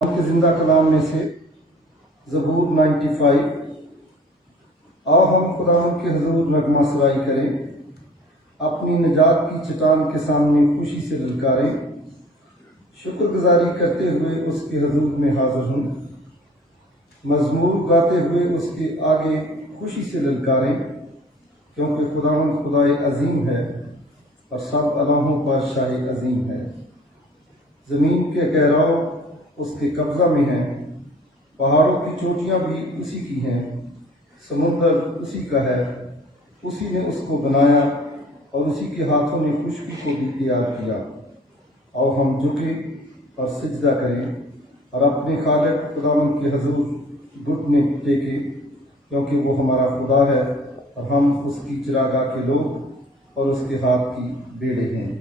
کے زندہ کلام میں سے زبور 95۔ آؤ ہم خداوند کے حضور نغمہ سرائی کریں، اپنی نجات کی چٹان کے سامنے خوشی سے للکاریں۔ شکر گزاری کرتے ہوئے اس کے حضور میں حاضر ہوں، مزمور گاتے ہوئے اس کے آگے خوشی سے للکاریں، کیونکہ خداوند خدائے عظیم ہے اور سب الہوں پر شاہ عظیم ہے۔ زمین کے گہراؤ اس کے قبضہ میں ہیں، پہاڑوں کی چوٹیاں بھی اسی کی ہیں، سمندر اسی کا ہے، اسی نے اس کو بنایا اور اسی کے ہاتھوں نے خشکی کو بھی تیار کیا۔ آؤ ہم جھکیں اور سجدہ کریں اور اپنے خالق خداوند کے حضور گھٹنے ٹیکیں، کیونکہ وہ ہمارا خدا ہے اور ہم اس کی چراگاہ کے لوگ اور اس کے ہاتھ کی بیڑے ہیں۔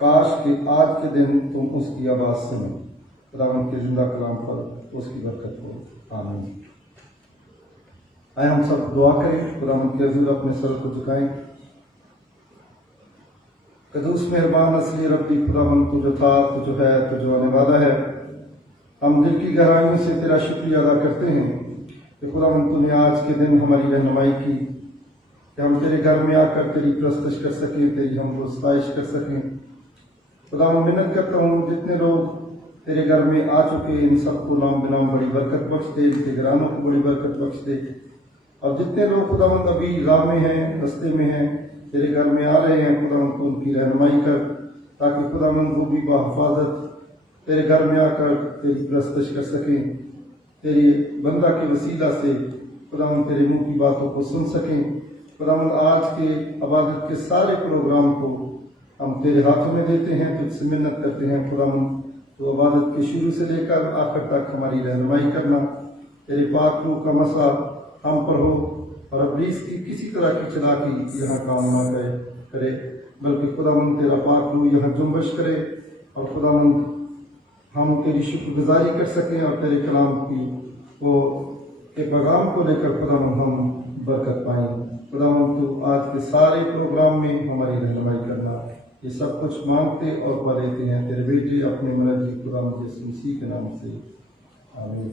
کاش کہ آج کے دن تم اس کی آواز سنو۔ خداوند کے زندہ کلام پر اس کی برکت ہو، آمین۔ آئے ہم سب دعا کریں، خداوند کے حضور اپنے سر کو جھکائیں۔ قدوس مہربان اصلی ربی خداوند، تو جو تھا، تو جو ہے، تو جو آنے والا ہے، ہم دل کی گہرائیوں سے تیرا شکریہ ادا کرتے ہیں کہ خداوند تو نے آج کے دن ہماری رہنمائی کی، کہ ہم تیرے گھر میں آ کر تیری پرستش کر سکیں، تیری ہم کو ستائش کر سکیں۔ خداوند منت کرتا ہوں جتنے لوگ تیرے گھر میں آ چکے، ان سب کو نام بنام بڑی برکت بخش دے، ان کے گھرانوں کو بڑی برکت بخش دے، اور جتنے لوگ خداوند ابھی راہ میں ہیں، رستے میں ہیں، تیرے گھر میں آ رہے ہیں، خداوند تو ان کی رہنمائی کر، تاکہ خداوند وہ بھی بحفاظت تیرے گھر میں آ کر تیری پرستش کر سکیں، تیری بندہ کے وسیلہ سے خداوند تیرے منہ کی باتوں کو سن سکیں۔ خداوند آج کے عبادت کے سارے پروگرام کو ہم تیرے ہاتھوں میں دیتے ہیں، تجھ سے منت کرتے ہیں خداوند تو عبادت کے شروع سے لے کر آخر تک ہماری رہنمائی کرنا، تیرے پاک روح کا مسا ہم پر ہو، اور ابلیس کی کسی طرح کی چلاکی یہاں کام نہ کرے، بلکہ خداوند تیرا پاک روح یہاں جنبش کرے، اور خداوند ہم تیری شکر گزاری کر سکیں اور تیرے کلام کی وہ کے پیغام کو لے کر خداوند ہم برکت پائیں۔ خداوند تو آج کے سارے پروگرام میں ہماری رہنمائی کرنا، یہ سب کچھ مانگتے اور پا لیتے ہیں تیرے بیٹے اپنے منجی خداوند یسوع مسیح کے نام سے، آمین۔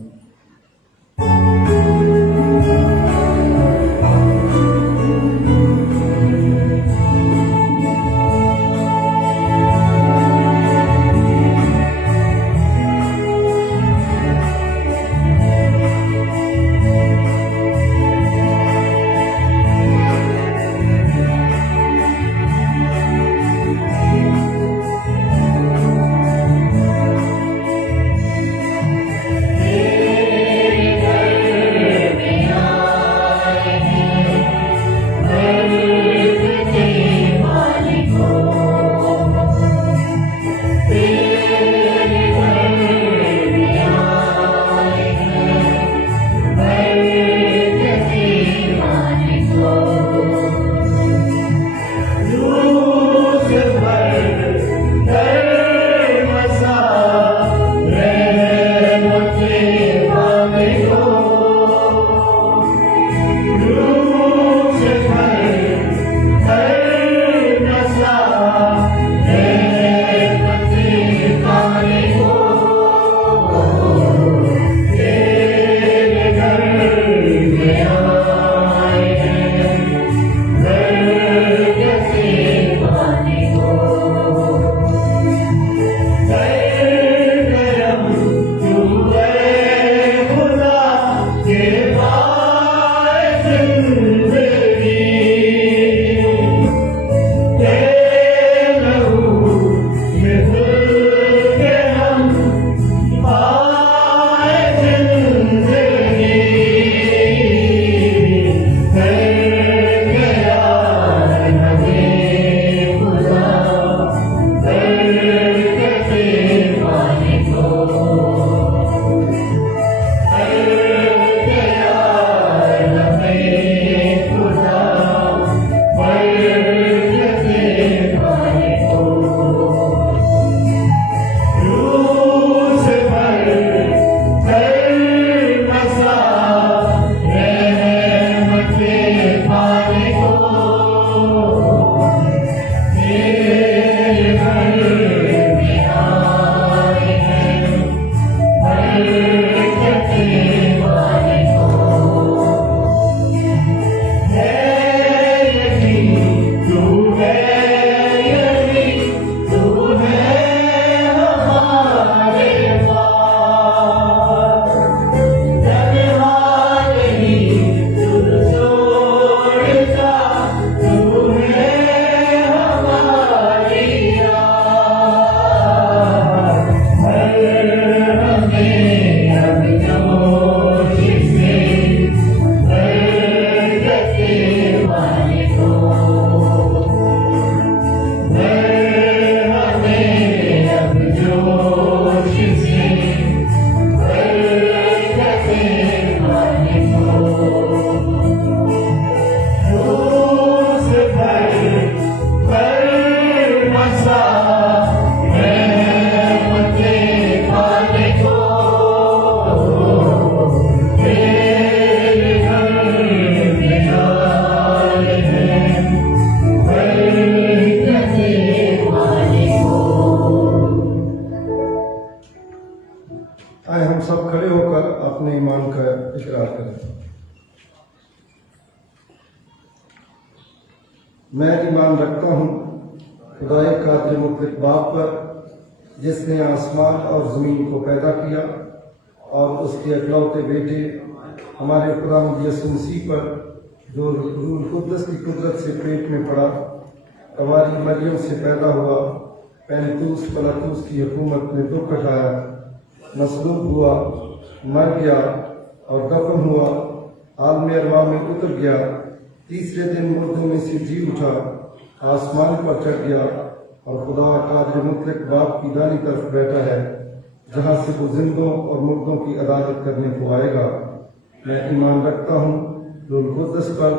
आए हम सब खड़े होकर अपने ईमान का इकरार करें। मैं ईमान रखता हूँ खुदाए कादिर मुतलक बाप पर, जिसने आसमान और ज़मीन को पैदा किया, और उसके इकलौते बेटे हमारे खुदावंद यीशु मसीह पर, जो रूह कुद्दस की कुदरत से पेट में पड़ा, हमारी मरियम से पैदा हुआ, पैंतूस पलातूस की हुकूमत में दुख उठाया, मसलूब हुआ, मर गया और दफन हुआ, आलम अरवाह में उतर गया, तीसरे दिन मुर्दों में से जी उठा, आसमान पर चढ़ गया और खुदा कादिर मुतलक बाप की दानी तरफ बैठा है, जहाँ से वो जिंदों और मुर्दों की अदालत करने को आएगा। मैं ईमान रखता हूँ रूह कुद्दस पर,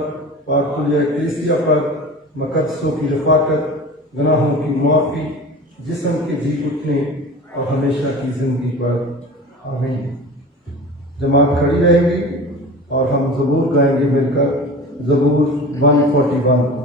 पाक कुलिया कलीसिया पर, मुकद्दसों की रफ़ाकत, गुनाहों की मुआफ़ी, जिस्म के जी उठने और हमेशा की जिंदगी पर। आमीन। जमात खड़ी रहेगी और हम ज़बूर गाएंगे मिलकर, ज़बूर 141।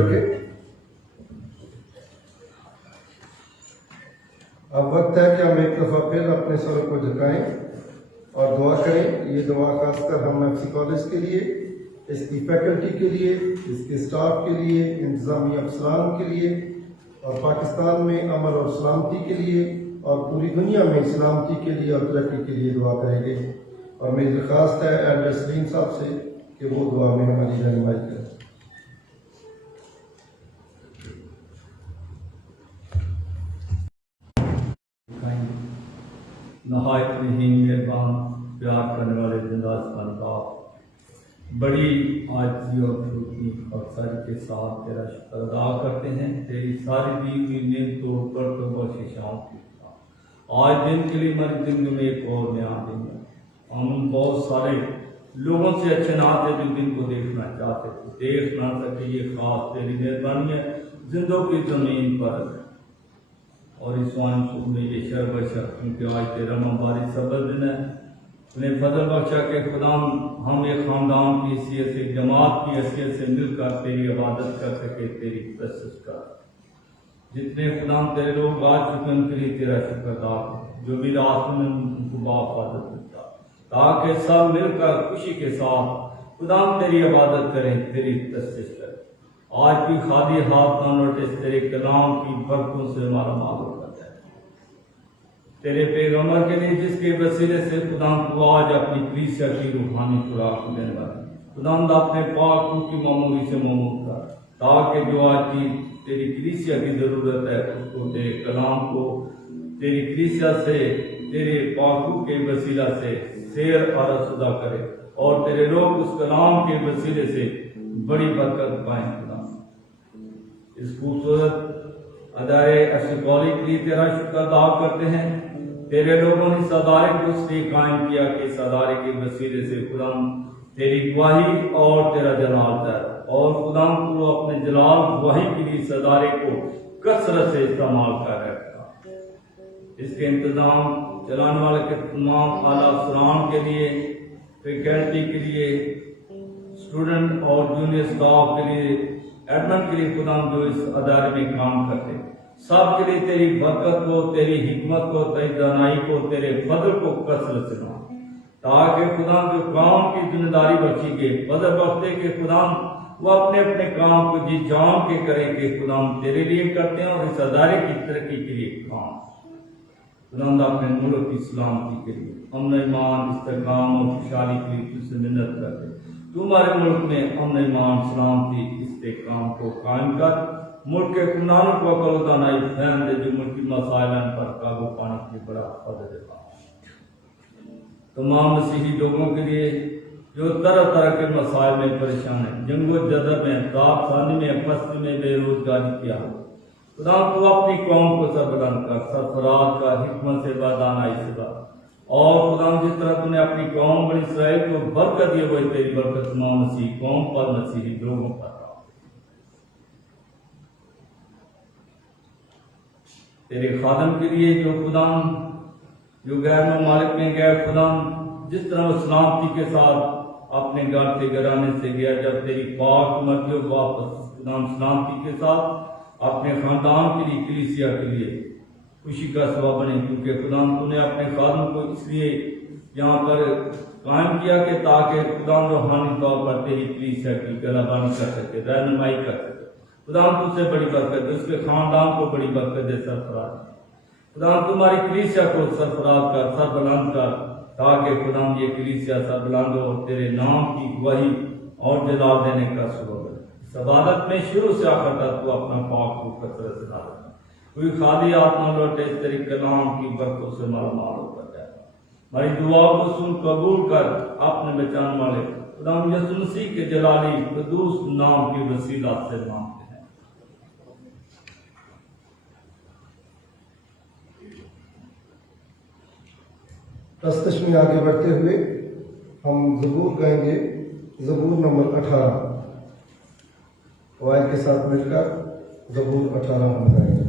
रखें। अब वक्त है कि हम एक दफ़ा फिर अपने सरों को झुकाएं और दुआ करें। ये दुआ खासकर हम एफसी कॉलेज के लिए, इसकी फैकल्टी के लिए, इसके स्टाफ के लिए, इंतज़ामी अफसरान के लिए और पाकिस्तान में अमन और सलामती के लिए और पूरी दुनिया में सलामती के लिए और तरक्की के लिए दुआ करेंगे। और मेरी दरख्वास्त है एल्डर सलीम साहब से कि वो दुआ में हमारी रहनुमाई करें। नहायत रहीम मेहरबान प्यार करने वाले जिंदा का बड़ी आजी और फरूकी और सर के साथ तेरा शुक्र अदा करते हैं, तेरी सारी दी हुई नेमतों पर तो बख्शिशाओं की। आज दिन के लिए हमारी जिंदगी में एक और नया दिन है। हम बहुत सारे लोगों से अच्छे ना थे जो दिन को देखना चाहते थे, देख ना सके। ये खास तेरी मेहरबानी है जिंदों की जमीन पर और इस वान में ये शर बशर, क्योंकि आज तेरा मुबारक सबर दिन है। अपने फजल बख्शा के खुदाम हम एक खानदान की हैसियत से, जमात की हैसियत से मिलकर तेरी इबादत कर सके, तेरी प्रशंसा कर। जितने खुदाम तेरे लोग आज चुके उनके लिए तेरा शुक्र अदा, जो भी रात में उनको बाफादत मिलता, ताकि सब मिलकर खुशी के साथ खुदाम तेरी इबादत करें, तेरी प्रशंसा करें। आज की खादी हाथ ना लौटे, तेरे कलाम की बरकतों से हमारा मालूम करता है। तेरे पैगंबर के लिए जिसके वसीले से खुदा को आज अपनी कलीसिया की रूहानी खुराक देने वाली खुदा अपने पाक की मामूली से मामूल कर, ताकि जो आज की तेरी कलीसिया की जरूरत है उसको तेरे कलाम को तेरी कलीसिया से तेरे पाकू के वसीला से शेर और असुदा करे और तेरे लोग उस कलाम के वसीले से बड़ी बरकत पाएं। इस खूबसूरत अदारे अशकौली के लिए तेरा शुक्र अदा करते हैं। तेरे लोगों ने इस अदारे को इसलिए कायम किया कि इस अदारे के वसीले से खुदाम तेरी गवाही और तेरा जलाल कर और खुदाम को अपने जलाल गवाही के लिए इस अदारे को कसरत से इस्तेमाल कर रखा। इसके इंतजाम चलाने वाले के तमाम आला अफसरान के लिए, फैकल्टी के लिए, स्टूडेंट और जूनियर स्टाफ के लिए, एडमिन के लिए खुदाम जो इस अदारे में काम करते सब के लिए तेरी बरकत को, तेरी हिकमत को, तेरी दानाई को, तेरे फजल को कसरत से मांग, ताकि खुदाम जो काम की जिम्मेदारी बची गई फजल बख्ते के खुदाम वो अपने अपने काम को जी जान के करेंगे। खुदाम तेरे लिए करते हैं और इस अदारे की तरक्की के लिए काम खुदाम अपने मुल्क की सलामती के लिए, अमन ईमान, इस्तेकाम और खुशहाली के लिए तुझसे मिन्नत करते। तुम्हारे मुल्क में अमन ईमान, सलामती, इस्तेकाम को कायम कर। मुल्क के कुनानों को अकल दानाई फैन दे, जो मुल्क की मसाइलन पर काबू पाने के लिए बड़ा फजल है। तमाम मसीही लोगों के लिए जो तरह तरह के मसाइल में परेशान है, जंगो जदर में, तापसानी में, पस्ती में, बेरोजगारी किया खुदा को अपनी कौम को सरबलंद कर, सरफराज का हिकमत से दानाई से और खुदा जिस तरह तुमने अपनी कौम बनी इसराइल को बरकत दी, वही तेरी बरकत तमाम मसीह कौम पर, मसीही लोगों पर। तेरे खादम के लिए जो खुदाम जो गैर ममालिक में गए, खुदाम जिस तरह वो सलामती के साथ अपने घर से घराने से गया, जब तेरी पाक मर्जी वापस खुदाम सलामती के साथ अपने खानदान के लिए, कलीसिया के लिए खुशी का सबब बने, क्योंकि खुदाम तूने अपने खादम को इसलिए यहाँ पर कायम किया कि ताकि खुदाम रूहानी तौर पर तेरी कलीसिया की गलाबानी कर सके, रहनुमाई कर सके। खुदाम तुझसे बड़ी बरकत दे, उसके खानदान को बड़ी बरकत दे सरफराज। खुदाम तुम्हारी कलीसिया को सरफराज कर, सरबलंद कर, ताकि खुदाम ये कलीसिया सरबलंद हो और तेरे नाम की गवाही और जलाल देने का सबब है। इस इबादत में शुरू से आखिर तक तू अपना पाक को कसरत से डाल, कोई खाली आत्मा लौटे, तेरी कलाम की बरकतों से मालामाल होकर जाए। हमारी दुआ को सुन कबूल कर, अपने बचाने वाले खुदाम यीशु मसीह के जलाली कदूस नाम की वसीला से मांगते हैं। दस्तश में आगे बढ़ते हुए हम ज़बूर गाएंगे, ज़बूर नंबर 18 वाइल के साथ मिलकर ज़बूर 18 हम गाएंगे।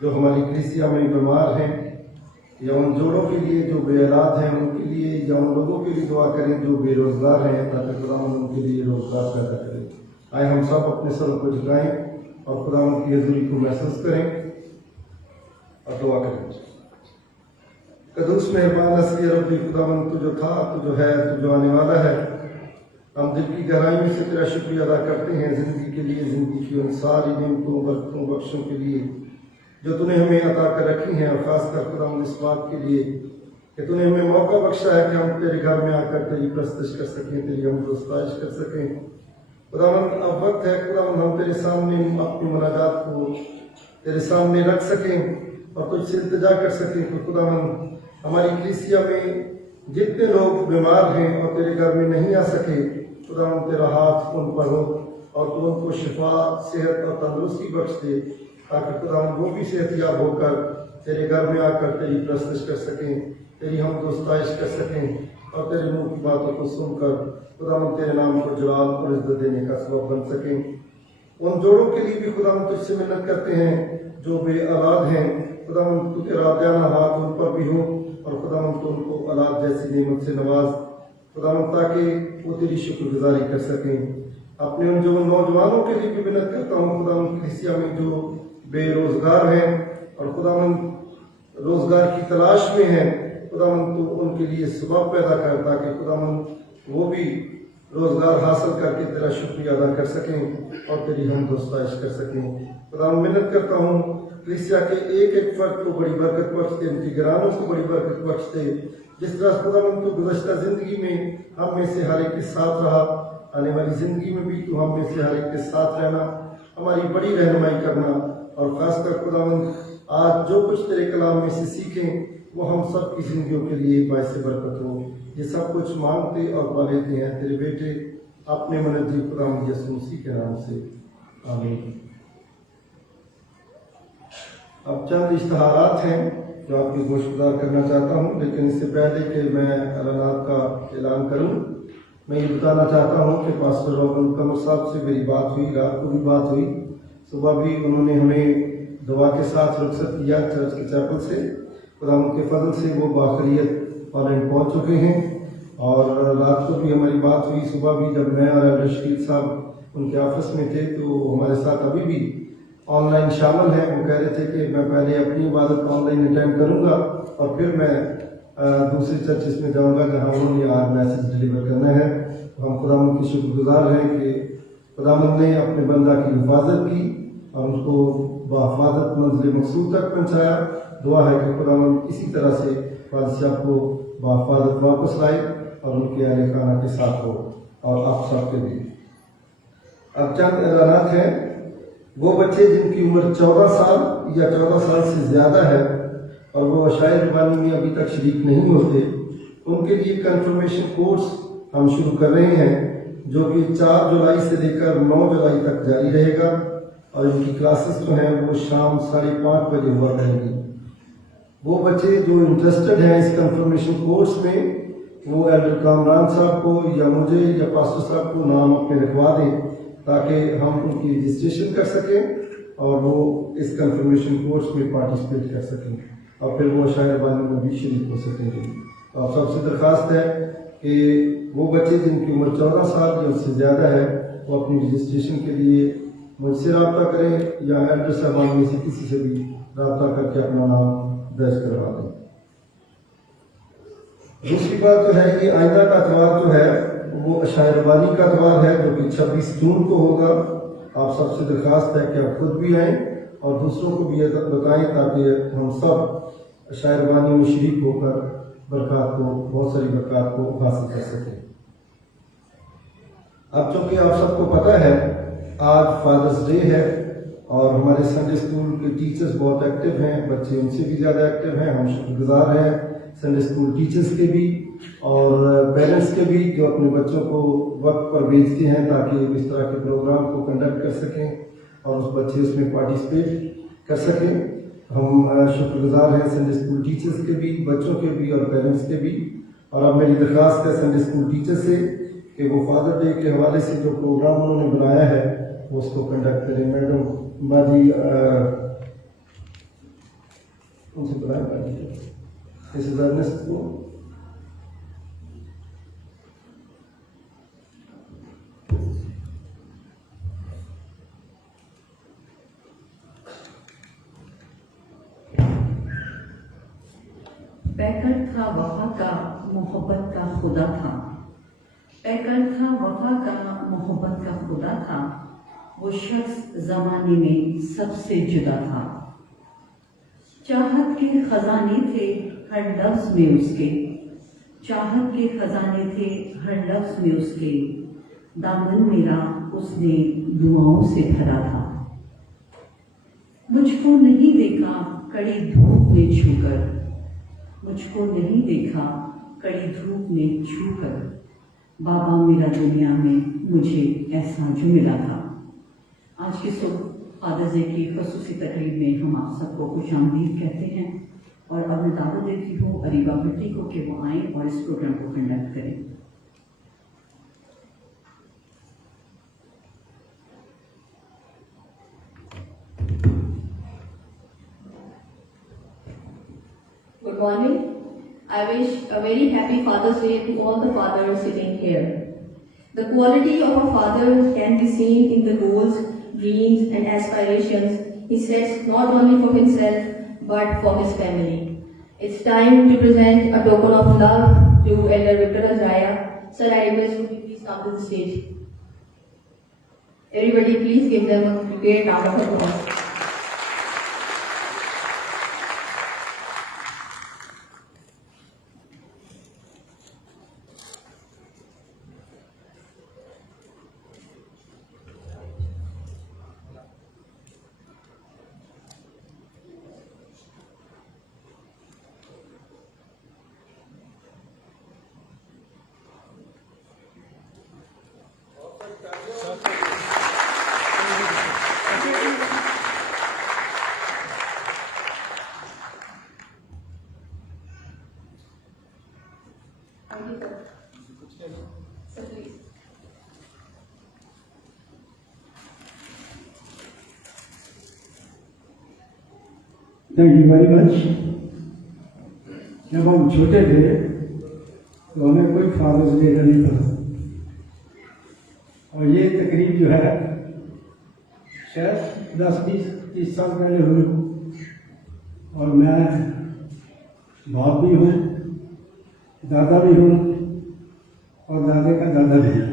जो हमारी कलीसिया में बीमार हैं, या उन जोड़ों के लिए जो बे औलाद हैं उनके लिए, या उन लोगों के लिए दुआ करें जो बेरोजगार हैं, ताकि खुदावंद उनके लिए रोजगार पैदा करें। आए हम सब अपने सरों को झुकाएं और खुदावंद की हजूरी को महसूस करें और दुआ करें। कदूस मेहरबान असली रब्बी खुदावंद, तू जो था, तू जो है, तू जो आने वाला है, हम दिल की गहराइयों से तेरा शुक्रिया अदा करते हैं जिंदगी के लिए, जिंदगी की उन सारी नेमतों, बरकतों, बख्शों के लिए जो तूने हमें अता कर रखी हैं, और खासकर खुदावंद इस बात के लिए कि तूने हमें मौका बख्शा है कि हम तेरे घर में आकर तेरी प्रस्तुत कर सकें, तेरी हम दोस्ताइश कर सकें। खुदावंद अब वक्त है खुदावंद हम तेरे सामने अपनी मुनाजात को तेरे सामने रख सकें और तुझसे इल्तिजा कर सकें कि खुदावंद हमारी कलीसिया में जितने लोग बीमार हैं और तेरे घर में नहीं आ सके, खुदावंद तेरा हाथ उन पर हो और तू उनको शिफा, सेहत और तंदुरुस्ती बख्श दे, ताकि खुदावंद वो भी सेहतयाब होकर तेरे घर में आकर तेरी प्रस्तुत कर सकें, तेरी हम दोस्ताइश कर सकें और तेरे मुंह की बातों को सुनकर खुदावंद तेरे नाम को जलाल और इज्जत देने का सबब बन सकें। उन जोड़ों के लिए भी खुदावंद तुझसे मिन्नत करते हैं जो बे औलाद हैं, खुदावंद तू तेरा दयाना हाथ उन पर भी हो और खुदावंद तू उनको औलाद जैसी नेमत से नवाज, खुदावंद ताकि वो तेरी शुक्रगुजारी कर सकें। अपने उन जो नौजवानों के लिए भी विनत करता हूँ खुदावंद कलीसिया में जो बेरोजगार हैं और खुदावंद रोजगार की तलाश में हैं, खुदावंद तू उनके लिए सबब पैदा कर, ताकि खुदावंद वो भी रोजगार हासिल करके तेरा शुक्रिया अदा कर सकें और तेरी हम दोस्ताइश कर सकें। खुदावंद मिन्नत करता हूँ कलीसिया के एक एक फर्द को बड़ी बरकत बख्श दे, उनकी गिरानों को बड़ी बरकत बख्श दे। जिस तरह खुदावंद तू गुज़श्ता जिंदगी में हम में से हर एक के साथ रहा, आने वाली जिंदगी में भी तू हम में से हर एक के साथ रहना, हमारी बड़ी रहनुमाई करना, और खासकर खुदावंद आज जो कुछ तेरे कलाम में से सीखें वो हम सब की जिंदगियों के लिए बायस बरकत हो। ये सब कुछ मांगते और पा लेते हैं तेरे बेटे अपने मनजी खुदावंद यीशु मसीह के नाम से, आमीन। अब चंद इश्तहारात हैं जो आपकी गोशगुजार करना चाहता हूँ, लेकिन इससे पहले कि मैं ऐलानात का ऐलान करूँ, मैं ये बताना चाहता हूँ कि पास्टर रोहन कमर साहब से मेरी बात हुई, रात को भी बात हुई, सुबह भी उन्होंने हमें दुआ के साथ रुखसत किया चर्च के चैपल से। खुदा उनके फजल से वो बाखरियत ऑलैंड पहुँच चुके हैं, और रात को भी हमारी बात हुई। सुबह भी जब मैं और रशीद साहब उनके ऑफिस में थे तो हमारे साथ अभी भी ऑनलाइन शामिल हैं। वो कह रहे थे कि मैं पहले अपनी इबादत ऑनलाइन अटेंड करूँगा और फिर मैं दूसरे चर्चेस में जाऊँगा जहाँ उन्होंने आज मैसेज डिलीवर करना है। तो हम खुदावंद की शुक्रगुजार हैं कि खुदावंद ने अपने बंदा की हिफाजत की और उसको बहिफाजत मंजिल मकसूद तक पहुँचाया। दुआ है कि खुदावंद इसी तरह से बादशाह को बहिफाजत वापस लाए और उनके अहले खाना के साथ हो, और आप सबके भी। अब चंद ऐलानात हैं। वो बच्चे जिनकी उम्र 14 साल या 14 साल से ज़्यादा है और वो अशायर रबानी में अभी तक शरीक नहीं होते, उनके लिए कन्फर्मेशन कोर्स हम शुरू कर रहे हैं, जो कि 4 जुलाई से लेकर 9 जुलाई तक जारी रहेगा, और इनकी क्लासेस जो हैं वो शाम 5:30 बजे हुआ करेंगी। वो बच्चे जो इंटरेस्टेड हैं इस कन्फर्मेशन कोर्स में, वो एल्डर कामरान साहब को या मुझे या पास्टर साहब को नाम अपने लिखवा दें, ताकि हम उनकी रजिस्ट्रेशन कर सकें और वो इस कन्फर्मेशन कोर्स में पार्टिसिपेट कर सकें, और फिर वो शायर बानी में भी शरीक हो सकेंगे। तो आप सबसे दरख्वास्त है कि वो बच्चे जिनकी उम्र 14 साल या उससे ज़्यादा है वो अपनी रजिस्ट्रेशन के लिए मुझसे रब्ता करें या एल्डर साहबान में से किसी से भी रब्ता करके अपना नाम दर्ज करवा दें। दूसरी बात जो है, ये आइंदा का अतवार जो है वो अशायर बानी का अतवार है, जो कि 26 जून को होगा। आप सबसे दरख्वास्त है कि आप खुद भी आएँ और दूसरों को भी बताएं, ताकि हम सब अशायर बानी में शरीक होकर बरकत को, बहुत सारी बरकत को हासिल कर सकें। अब चूँकि आप सबको पता है आज फादर्स डे है और हमारे संडे स्कूल के टीचर्स बहुत एक्टिव हैं, बच्चे उनसे भी ज़्यादा एक्टिव हैं। हम शुक्रगुजार हैं संडे स्कूल टीचर्स के भी और पेरेंट्स के भी, जो अपने बच्चों को वक्त पर भेजते हैं ताकि इस तरह के प्रोग्राम को कंडक्ट कर सकें और उस बच्चे उसमें पार्टिसिपेट कर सकें। हम शुक्रगुजार हैं संडे स्कूल टीचर्स के भी, बच्चों के भी और पेरेंट्स के भी। और अब मेरी दरख्वास्त है संडे स्कूल टीचर से कि वो फादर डे के हवाले से जो प्रोग्राम उन्होंने बनाया है वो उसको कंडक्ट करें। मैडम मादी उनसे बुलाया कर दीजिए। This is Ernest Wu. पैकर था वफा का मोहब्बत का खुदा था, पैकर था वफा का मोहब्बत का खुदा था, वो शख्स जमाने में सबसे जुदा था। चाहत के खजाने थे हर लफ्ज में उसके, चाहत के खजाने थे हर लफ्ज में उसके, दामन मेरा उसने दुआओं से भरा था। मुझको नहीं देखा कड़ी धूप में छूकर, मुझको नहीं देखा कड़ी धूप में छूकर, बाबा मेरा दुनिया में मुझे ऐसा जो मिला था। आज के सुबह फादर्स डे की खसूसी तकरीब में हम आप सबको खुशामदीद कहते हैं और अब मैं दावत देती हूँ अरीबा भट्टी को कि वो आएँ और इस प्रोग्राम को कंडक्ट करें। Good morning. I wish a very happy Father's Day to all the fathers sitting here. The quality of a father can be seen in the goals, dreams and aspirations he sets not only for himself but for his family. It's time to present a token of love to Elder Victor Ajaya. Sir, I request you to please come to the stage. Everybody please give them a great round of applause. Thank you, sir. Sir, please. Thank you very much. जब हम छोटे थे तो हमें कोई fathers day का नहीं पता, और ये तकरीब जो है शायद 10-20-30 साल पहले हुई, और मैं बाप भी हूँ, दादा भी हूँ और दादे का दादा भी हूँ।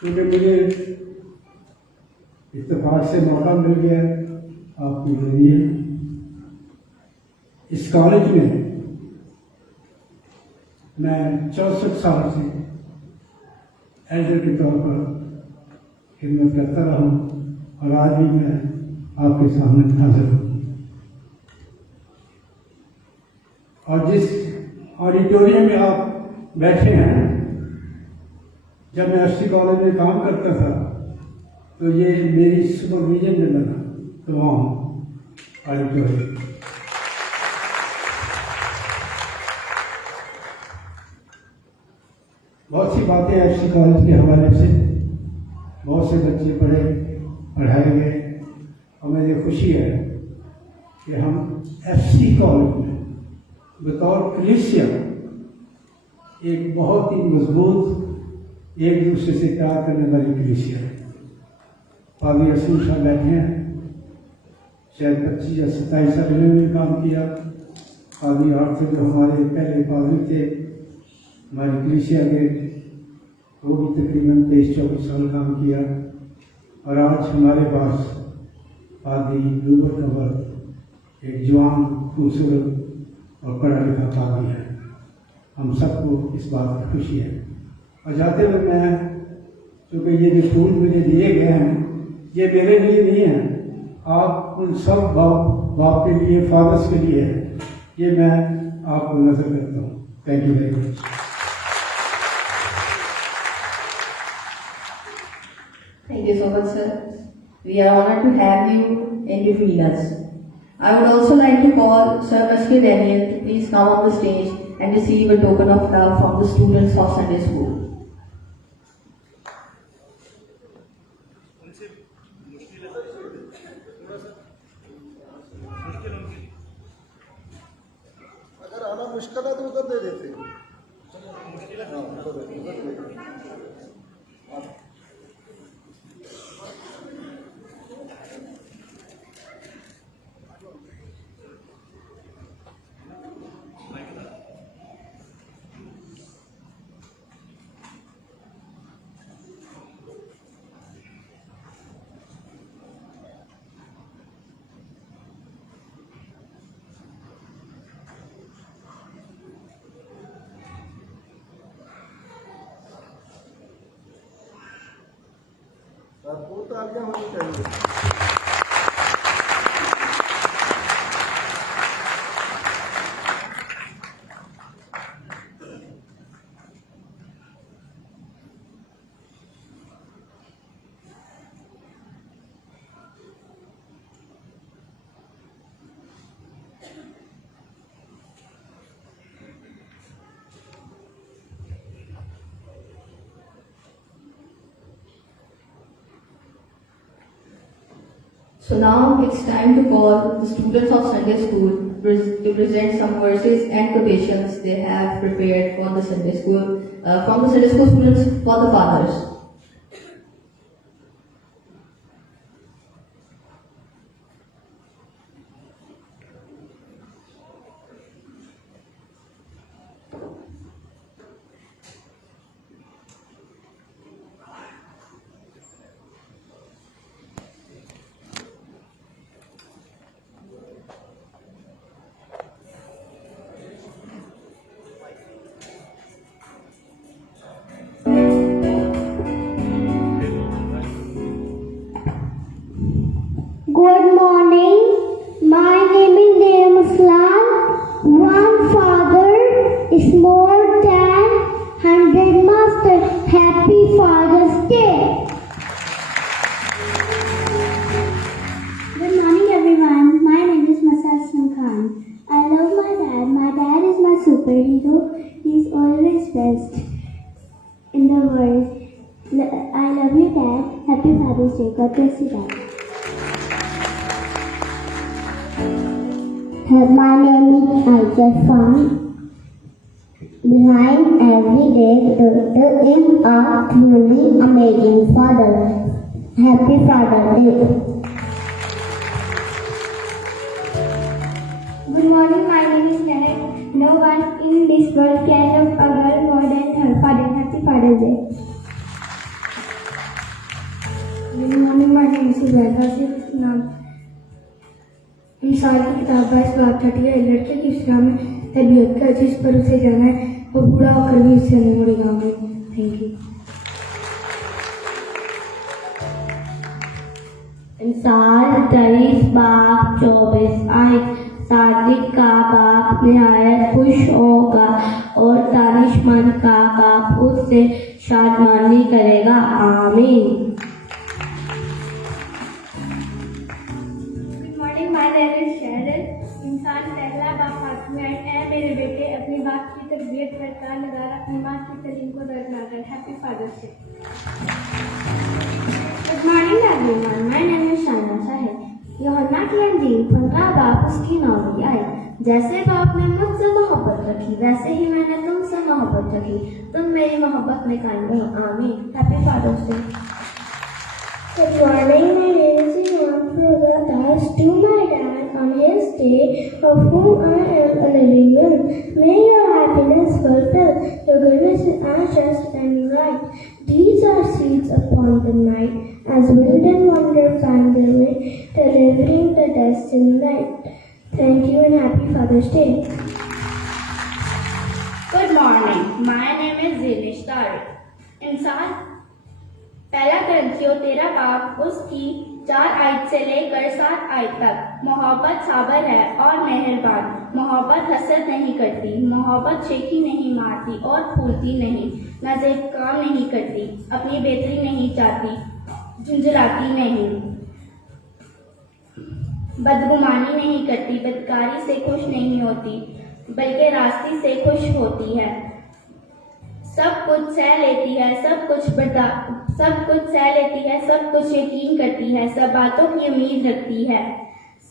क्योंकि मुझे इत्तेफाक से मौका मिल गया आपके जरिए इस कॉलेज में मैं 64 साल से एल्डर के तौर पर खिदमत करता रहा हूँ, और आज भी मैं आपके सामने हाजिर हूँ। और जिस ऑडिटोरियम में आप बैठे हैं, जब मैं एफसी कॉलेज में काम करता था तो ये मेरी सुपरविजन में लगा तो वहाँ ऑडिटोरियम। बहुत सी बातें एफसी कॉलेज के हवाले से बहुत से बच्चे पढ़ाए गए, और मुझे खुशी है कि हम एफसी कॉलेज में बतौर कलीसिया एक बहुत ही मजबूत, एक दूसरे से प्यार करने वाली कलीसिया है। पादी रसूल साहब बैठे हैं, शायद 25 या 27 साल इन्होंने भी काम किया। पादी आर्थ जो हमारे पहले पादरी थे हमारी कलीसिया के, वो भी तकरीबन 23-24 साल काम किया। और आज हमारे पास पादी रूबर कबर एक जवान, खूबसूरत और पढ़ा लिखा पादी है। हम सबको इस बात की खुशी है। और जाते हुए मैं, चूँकि ये जो फूल मुझे दिए गए हैं ये मेरे लिए नहीं है, आप उन सब बाप के लिए, फादर्स के लिए है, ये मैं आपको नजर करता हूँ। Thank you very much. Thank you so much, sir. We are honored to have you in between us. I would also like to call Sir Mashki Daniel to please come on the stage and receive a token of love from the students of Sunday School. भरपूर तालियां होनी चाहिए। So now it's time to call the students of Sunday school to present some verses and quotations they have prepared for the Sunday school, from the Sunday school students for the fathers. Good morning. My name is Nayam Aslan. One father is more than 100 masters. Happy Father's Day. Good morning, everyone. My name is Masar Khan. I love my dad. My dad is my superhero. He's always best in the world. I love you, Dad. Happy Father's Day. God bless you, Dad. My name is Aisha Fan. Behind every day, there is a truly amazing father. Happy Father's Day. Good morning, my name is Nehak. No one in this world can love a girl more than her father. Happy Father's Day. Good morning, my name is Zubaida Islam. इंसान की किताब 22/30 है। लड़के की इस्लाम में तरबियत का जिस पर उसे जाना है वो बूढ़ा होकर भी उससे नहीं मुड़ेगा। Thank you. इंसान 23/24 आए। सादिक का बाप निहायत खुश होगा और दानिशमंद का बाप उससे शादमानी करेगा। आमीन। My name is Sharon. इंसान पहला बाप हाथ में आए। ऐ मेरे बेटे अपनी बाप की तरबियत पर कार लगा रहा, अपनी माँ की तलीम को दरकिनार कर। Happy father's day. Good morning everyone, my name is Shana Sahib. यूहन्ना की इंजील 15 बाप उसकी 9वीं आयत। जैसे बाप ने मुझसे मोहब्बत रखी वैसे ही मैंने तुमसे मोहब्बत रखी, तुम मेरी मोहब्बत में कायम रहो। आमीन। Happy father's day. Good morning, my name is Imam Firoza Das. To my dad on his day, of whom I am a living will. May your happiness fulfill, your goodness are just and right. These are seeds upon the night, as wind and wonder find their way, delivering the destined light. Thank you and happy Father's Day. Good morning. My name is Zinish Tariq. इंसान पहला ग्रंथियों 13 बाप उसकी 4 आयत से लेकर 7 आयत तक। मोहब्बत साबर है और मेहरबान। मोहब्बत हसद नहीं करती। मोहब्बत शेखी नहीं मारती और फूलती नहीं। नज़र काम नहीं करती। अपनी बेहतरी नहीं चाहती। झुंझलाती नहीं। बदगुमानी नहीं करती। बदकारी से खुश नहीं होती बल्कि रास्ते से खुश होती है। सब कुछ सह लेती है। सब कुछ सह लेती है। सब कुछ यकीन करती है। सब बातों की उम्मीद रखती है।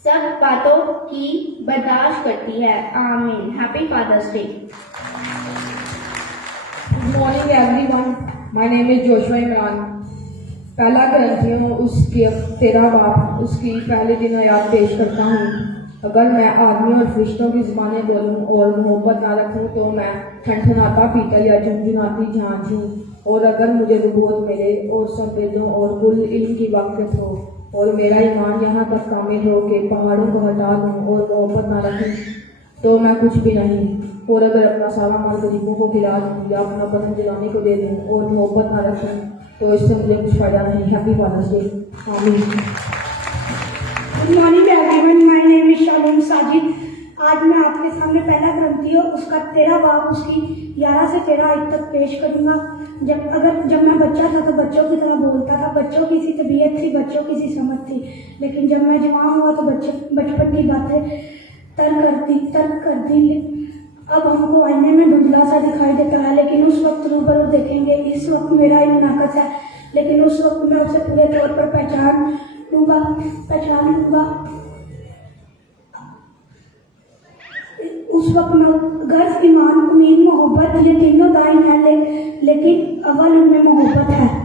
सब बातों की बर्दाश्त करती है। आमीन। Happy father's day. Good morning everyone. My name is Joshua Imran. पहला ग्रंथियों उसके 13 बाप उसकी पहले दिन आयात पेश करता हूँ। अगर मैं आदमी और फरिश्तों की ज़बानें बोलूं और मोहब्बत ना रखूं तो मैं ठनठनाता पीतल या झुनझुनाती झांझ हूँ। और अगर मुझे नबूवत मिले और सब वेदों और कुल इल्म की वाक़फ़ हो और मेरा ईमान यहाँ तक कामिल हो कि पहाड़ों को हटा दूँ और मोहब्बत ना रखूं तो मैं कुछ भी नहीं। और अगर अपना सारा माल गरीबों को खिला दूँ या अपना बदन जलाने को दे दूँ और मोहब्बत ना रखूँ तो इससे मुझे कुछ फायदा नहीं। Happy father's day. आमीन। Good morning everyone, my name is Shalom Sajid. आज मैं आपके सामने पहला ग्रंथियो उसका 13 बाब उसकी 11 से 13 आयत तक पेश करूंगा। जब मैं बच्चा था तो बच्चों की तरह बोलता था, बच्चों की सी तबीयत थी, बच्चों की सी समझ थी, लेकिन जब मैं जवान हुआ तो बचपन की बातें तर्क कर दी। अब हमको आईने में धुंधला सा दिखाई देता है, लेकिन उस वक्त रूबरू देखेंगे। इस वक्त मेरा एक नाकस है, लेकिन उस वक्त मैं उसे पूरे तौर पर पहचान लूंगा। उस वक्त मैं गर्व, ईमान, उम्मीद, मोहब्बत, ये तीनों दाएं हैं, लेकिन अव्वल उनमें मोहब्बत है।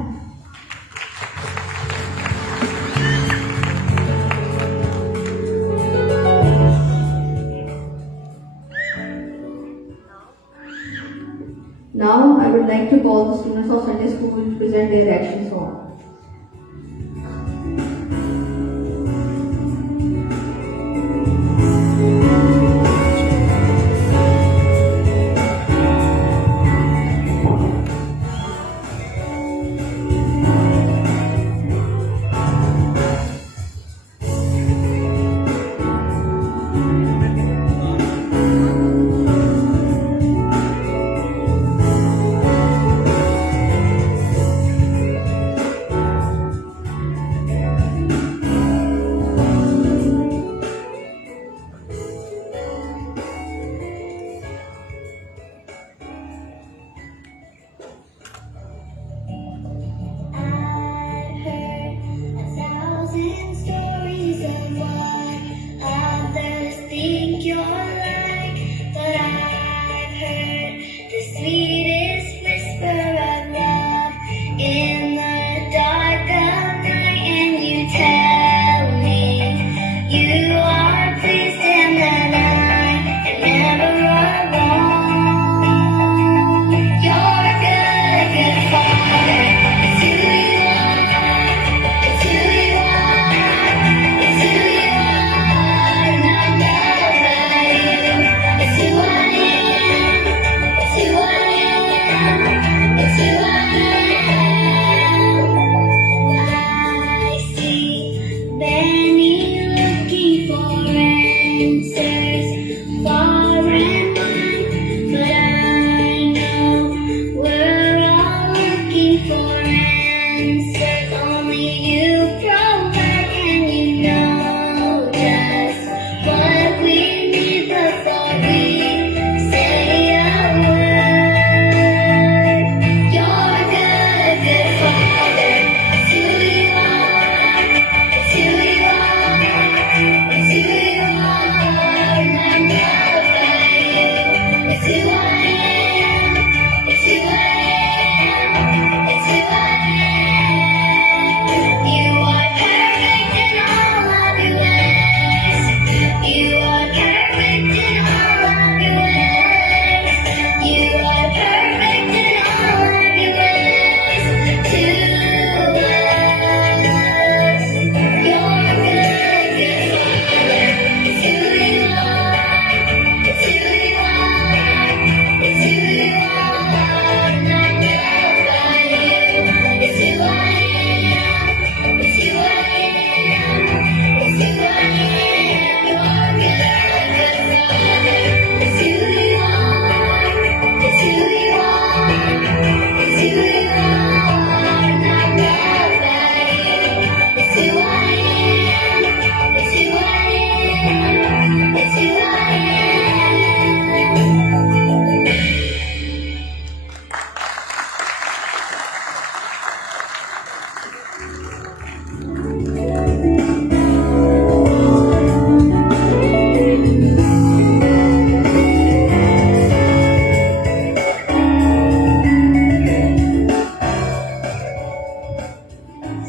Now I would like to call the students of Sunday School to present their action song.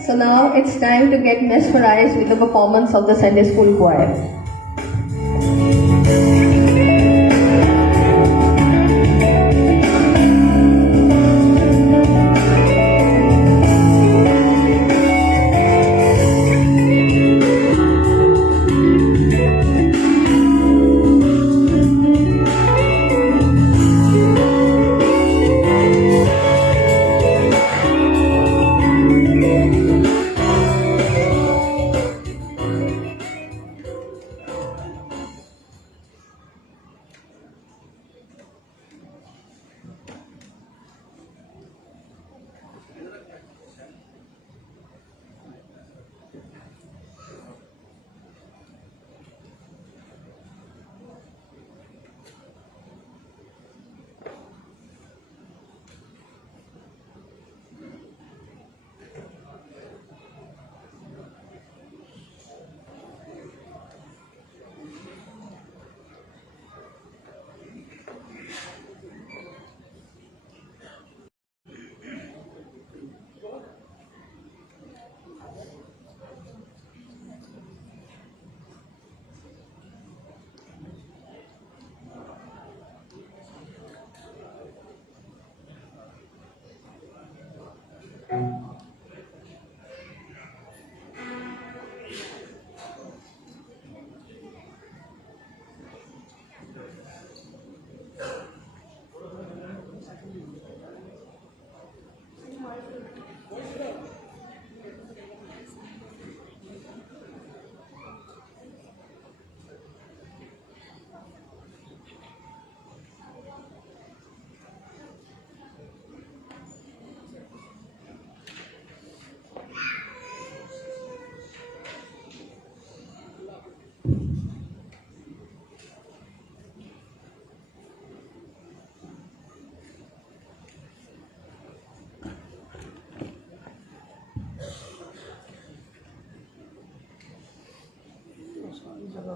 So now it's time to get mesmerized with the performance of the Sunday School Choir. Hello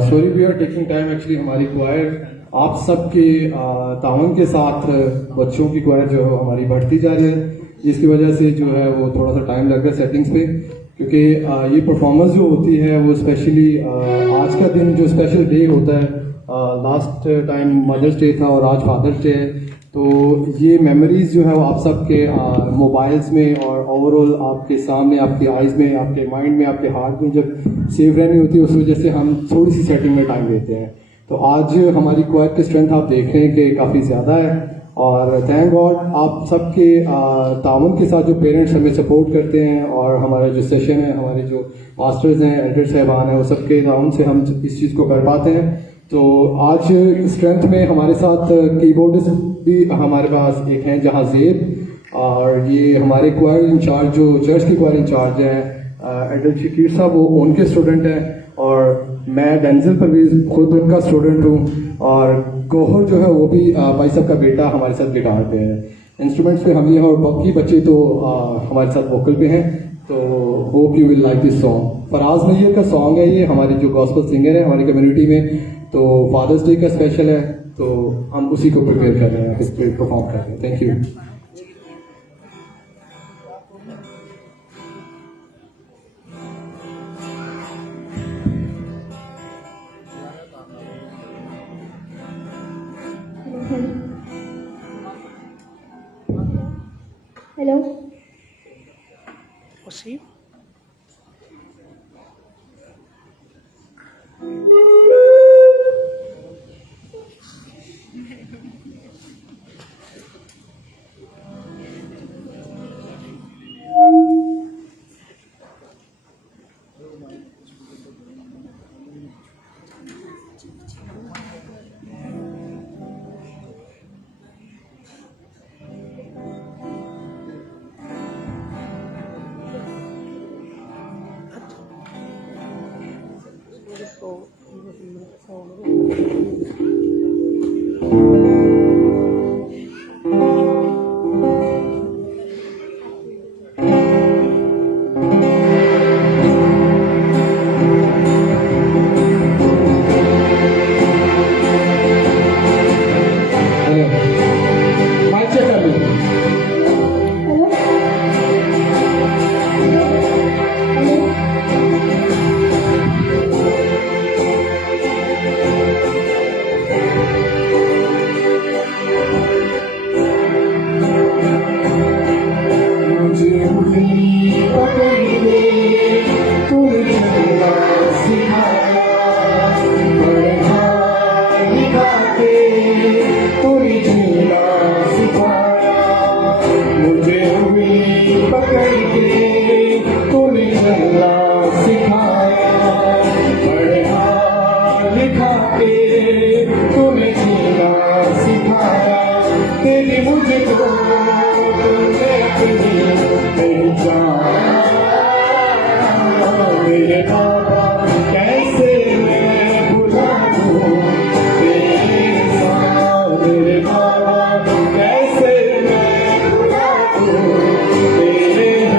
sorry we are taking time actually हमारी choir आप सब के तावन के साथ बच्चों की क्वायर जो है हमारी बढ़ती जा रही है, जिसकी वजह से जो है वो थोड़ा सा टाइम लग रहा है सेटिंग्स पे, क्योंकि ये परफॉर्मेंस जो होती है वो स्पेशली आज का दिन जो स्पेशल डे होता है, लास्ट टाइम मदर्स डे था और आज फादर्स डे है, तो ये मेमोरीज जो है वो आप सबके मोबाइल्स में और ओवरऑल आपके सामने, आपकी आइज़ में, आपके माइंड में, आपके हार्ट में जब सेव रहनी होती है, उस वजह से हम थोड़ी सी सेटिंग में टाइम देते हैं। तो आज हमारी क्वायर की स्ट्रेंथ आप देख रहे हैं कि काफ़ी ज़्यादा है, और थैंक गॉड आप सबके तावन के साथ जो पेरेंट्स हमें सपोर्ट करते हैं, और हमारा जो सेशन है, हमारे जो मास्टर्स हैं, एल्डर साहबान हैं, वो सबके तावन से हम इस चीज़ को कर पाते हैं। तो आज स्ट्रेंथ में हमारे साथ कीबोर्डिस्ट भी हमारे पास एक हैं जहाज़ेब, और ये हमारे क्वायर इंचार्ज जो चर्च की क्वायर इंचार्ज हैं एडल शकीर साहब, वो उनके स्टूडेंट हैं, और मैं डेंजल परवेज खुद उनका स्टूडेंट हूँ, और गोहर जो है वो भी भाई साहब का बेटा हमारे साथ गिटार पे है। इंस्ट्रूमेंट्स पे हम ही हैं, और बाकी बच्चे तो हमारे साथ वोकल पे हैं। तो hope you will like this song. Faraz Nayyar का सॉन्ग है ये, हमारी जो गॉस्पल सिंगर है हमारी कम्युनिटी में, तो फादर्स डे का स्पेशल है, तो हम उसी को प्रिपेयर कर रहे हैं, इस पर परफॉर्म कर रहे हैं। Thank you. हेलो कैसे मैं भुला दूं तेरे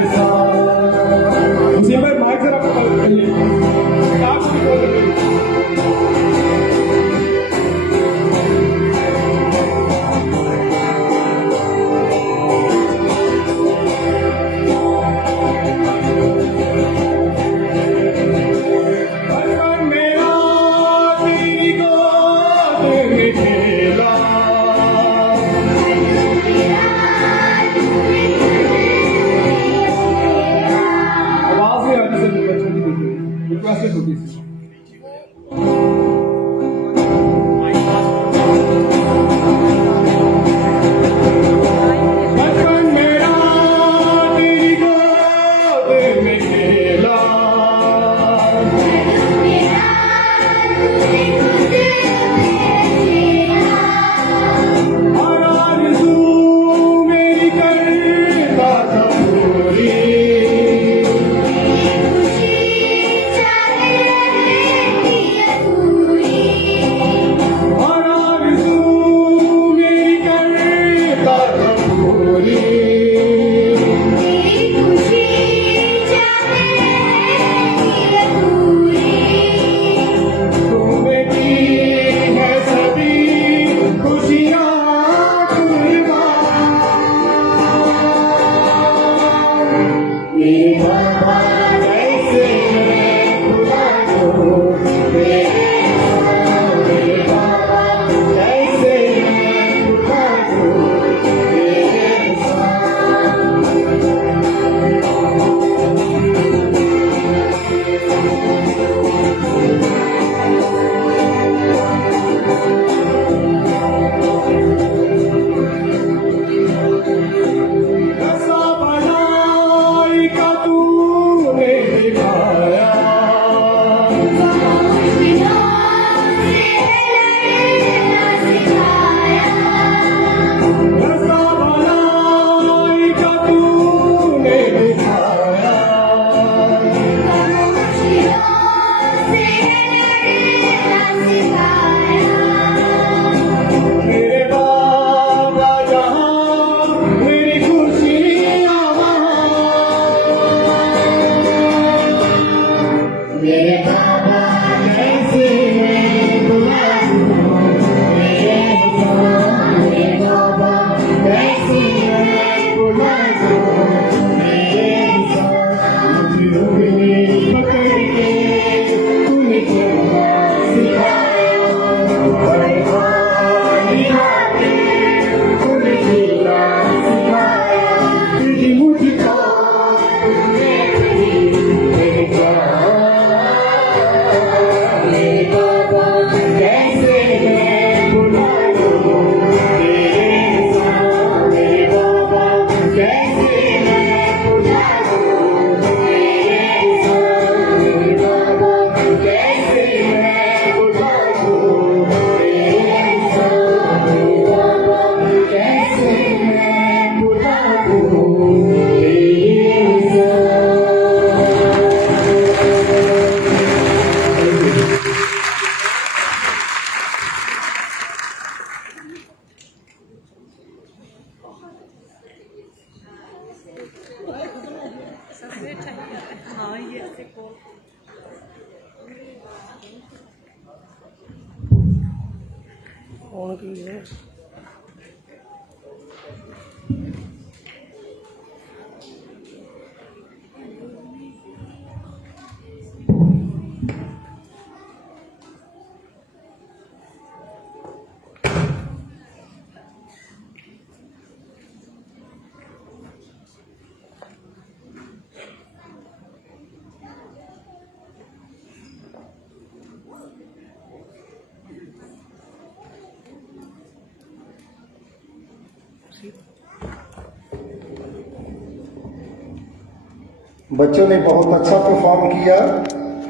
बच्चों ने बहुत अच्छा परफॉर्म किया।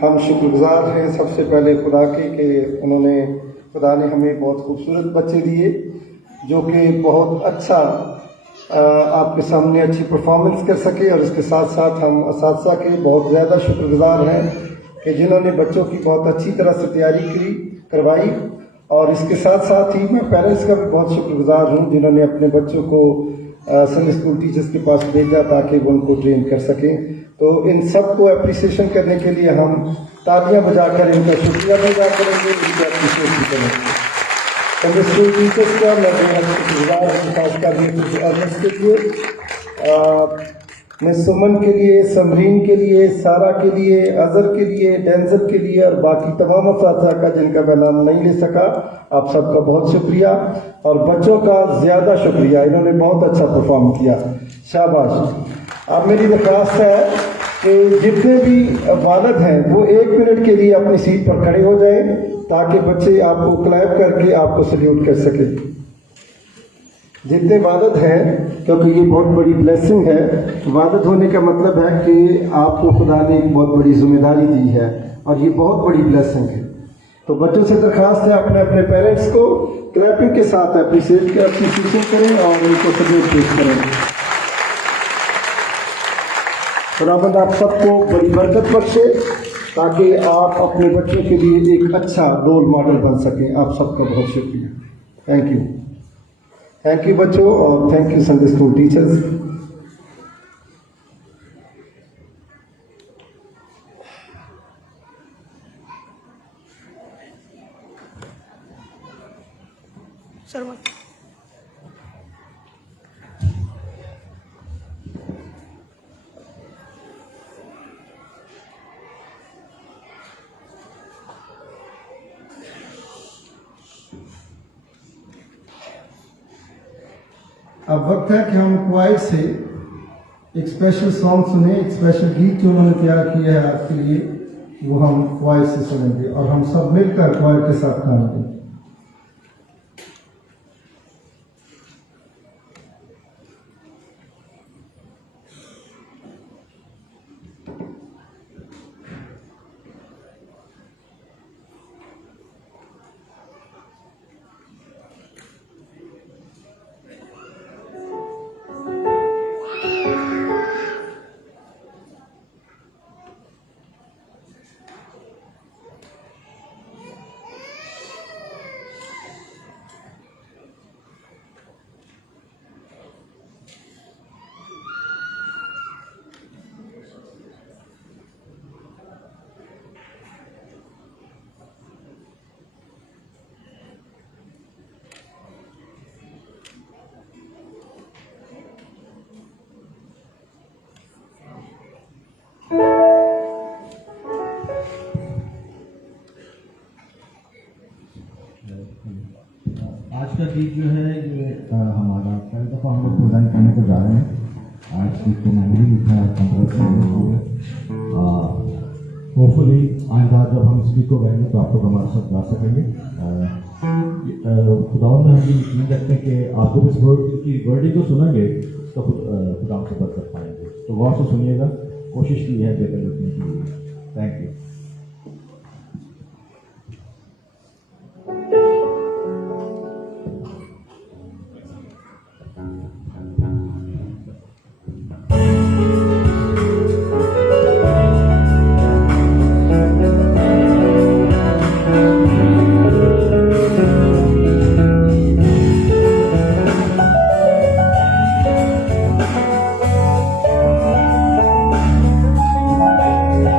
हम शुक्रगुजार हैं सबसे पहले खुदा के कि उन्होंने खुदा ने हमें बहुत खूबसूरत बच्चे दिए जो कि बहुत अच्छा आपके सामने अच्छी परफॉर्मेंस कर सके। और इसके साथ साथ हम असातिज़ा के बहुत ज़्यादा शुक्रगुजार हैं कि जिन्होंने बच्चों की बहुत अच्छी तरह से तैयारी करवाई। और इसके साथ साथ ही मैं पेरेंट्स का भी बहुत शुक्रगुजार हूँ जिन्होंने अपने बच्चों को संडे स्कूल टीचर्स के पास भेजा ताकि वो उनको ट्रेन कर सकें। तो इन सब को अप्रिसिएशन करने के लिए हम तालियां बजाकर इनका शुक्रिया भी अदा करेंगे, इनकी अप्रिसिएशन करेंगे। संडे स्कूल टीचर्स का मैं बेहद शुक्रगुजार हूँ, खासकर ये कुछ अर्नेस के लिए, मिस सुमन के लिए, समरीन के लिए, सारा के लिए, अजहर के लिए, डेंजल के लिए और बाकी तमाम असातिज़ा का जिनका मैं नाम नहीं ले सका, आप सबका बहुत शुक्रिया। और बच्चों का ज़्यादा शुक्रिया, इन्होंने बहुत अच्छा परफॉर्म किया, शाबाश। अब मेरी दरख्वास्त है कि जितने भी वालिद हैं वो 1 मिनट के लिए अपनी सीट पर खड़े हो जाएं ताकि बच्चे आपको क्लैप करके आपको सल्यूट कर सकें। जितने वालिद हैं, क्योंकि ये बहुत बड़ी ब्लेसिंग है। वालिद होने का मतलब है कि आपको खुदा ने एक बहुत बड़ी जिम्मेदारी दी है और ये बहुत बड़ी ब्लेसिंग है। तो बच्चों से दरख्वास्त है अपने अपने पेरेंट्स को क्लैपिंग के साथ अप्रिसिएशन करें और उनको सल्यूट पेश करें। खुदावंद आप सबको बड़ी बरकत बख्शे ताकि आप अपने बच्चों के लिए एक अच्छा रोल मॉडल बन सकें। आप सबका बहुत शुक्रिया। थैंक यू बच्चों और thank you Sunday school teachers. अब वक्त है कि हम क्वाइर से एक स्पेशल सॉन्ग सुने, एक स्पेशल गीत जो उन्होंने तैयार किया है आपके लिए, वो हम क्वाइर से सुनेंगे और हम सब मिलकर क्वाइर के साथ गाएंगे। आज का गीत जो है ये हमारा पहली दफ़ा हम लोग प्रोग्राम करने को जा रहे हैं। आज गीत को मैंने ही लिखा है, कंपोज होपफुली आइंदा जब हम इस गीत को गाएंगे तो आप लोग हमारे साथ गा सकेंगे। खुदावंद में हम ये यकीन रखते हैं कि आप जब इस वर्डिंग को सुनेंगे तो खुदा से बरकत पाएंगे। तो गौर से सुनिएगा, कोशिश की है बेहतर लिखने की। Thank you. Thank you.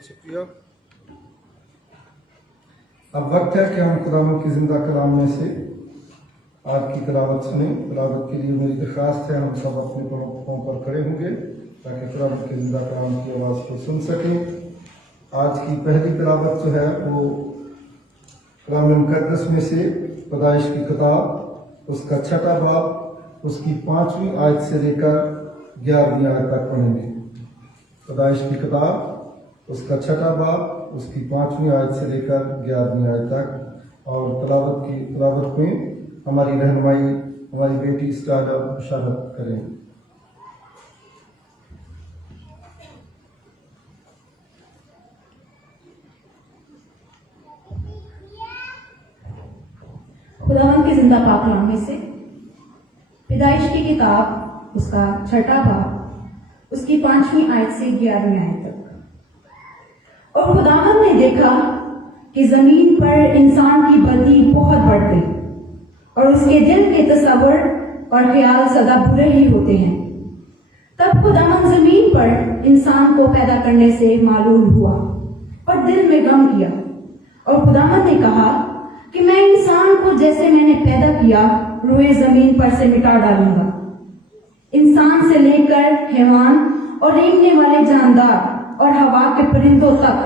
बहुत शुक्रिया। अब वक्त है कि हम खुदावंद की जिंदा कलाम में से आज की तिलावत सुने। तिलावत के लिए मेरी दरख्वास्त है हम सब अपने पैरों पर खड़े होंगे ताकि खुदावंद की जिंदा कलाम की आवाज़ को सुन सकें। आज की पहली तिलावत जो है वो कलाम मुक़द्दस में से पैदाइश की किताब उसका 6वां बाब उसकी 5वीं आयत से लेकर 11वीं आयत तक पढ़ेंगे। पैदाइश की किताब उसका 6वां बाब उसकी 5वीं आयत से लेकर 11वीं आयत तक। और तिलावत में हमारी रहनुमाई हमारी बेटी स्टारा मुशारत करें। खुदावंद के जिंदा पाक कलाम में से पैदाइश की किताब उसका 6वां बाब उसकी 5वीं आयत से 11वीं आयत तक। और खुदावंद ने देखा कि जमीन पर इंसान की बदी बहुत बढ़ गई और उसके दिल के तसव्वुर और ख्याल सदा बुरे ही होते हैं। तब खुदावंद जमीन पर इंसान को पैदा करने से मालूम हुआ और दिल में गम किया। और खुदावंद ने कहा कि मैं इंसान को जैसे मैंने पैदा किया रोए जमीन पर से मिटा डालूंगा, इंसान से लेकर हैवान और रेंगने वाले जानदार और हवा के परिंदों तक,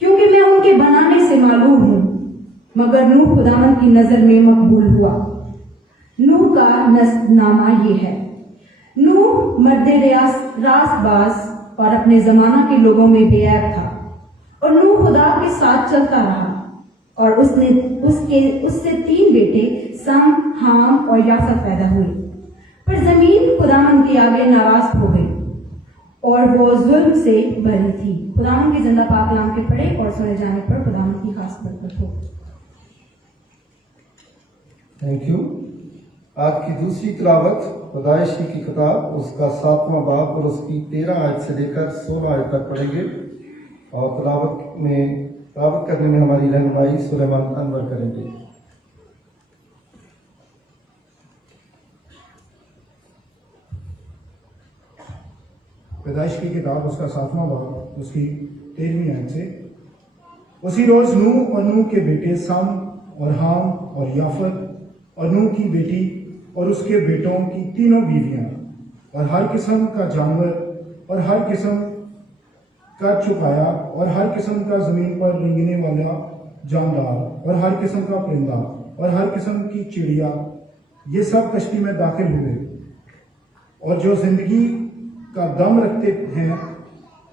क्योंकि मैं उनके बनाने से मालूम हूं। मगर नूह खुदावंद की नजर में मकबूल हुआ। नूह का नामा ये है। नूह मर्दे रासबाज और अपने जमाना के लोगों में बेऐब था और नूह खुदा के साथ चलता रहा और उससे 3 बेटे सम, हाम और याफत पैदा हुए। पर जमीन खुदावंद के आगे नाराज हो गई और वो जुल्म से भरी थी। खुदावंद के जिंदा पाक कलाम के पढ़े और सुने जाने पर खुदावंद की खास बरकत हो। Thank you. आज की दूसरी तिलावत पैदाइश की किताब उसका 7वां बाब और उसकी 13 आयत से लेकर 16 आयत तक पढ़ेंगे। और तिलावत करने में हमारी रहनुमाई सुलेमान अनवर करेंगे। पैदाइश की किताब उसका 7वां बाब उसकी 13वीं आयत से। उसी रोज नूह और नूह के बेटे सम और हाम और याफत और नूह की बेटी और उसके बेटों की 3 बीवियां और हर किस्म का जानवर और हर किस्म का चुकाया और हर किस्म का जमीन पर रेंगने वाला जानदार और हर किस्म का परिंदा और हर किस्म की चिड़िया, ये सब कश्ती में दाखिल हुए। और जो जिंदगी का दम रखते हैं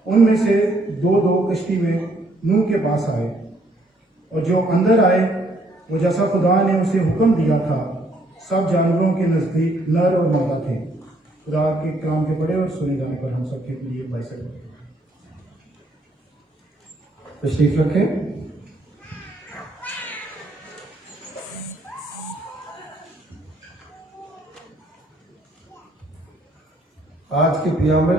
उनमें से 2-2 कश्ती में नूह के पास आए। और जो अंदर आए वो जैसा खुदा ने उसे हुक्म दिया था सब जानवरों के नजदीक नर और मादा थे। खुदा के कलाम के पढ़े और सुने जाने पर हम सबके लिए बाइसक तशरीफ रखें। आज के पियामर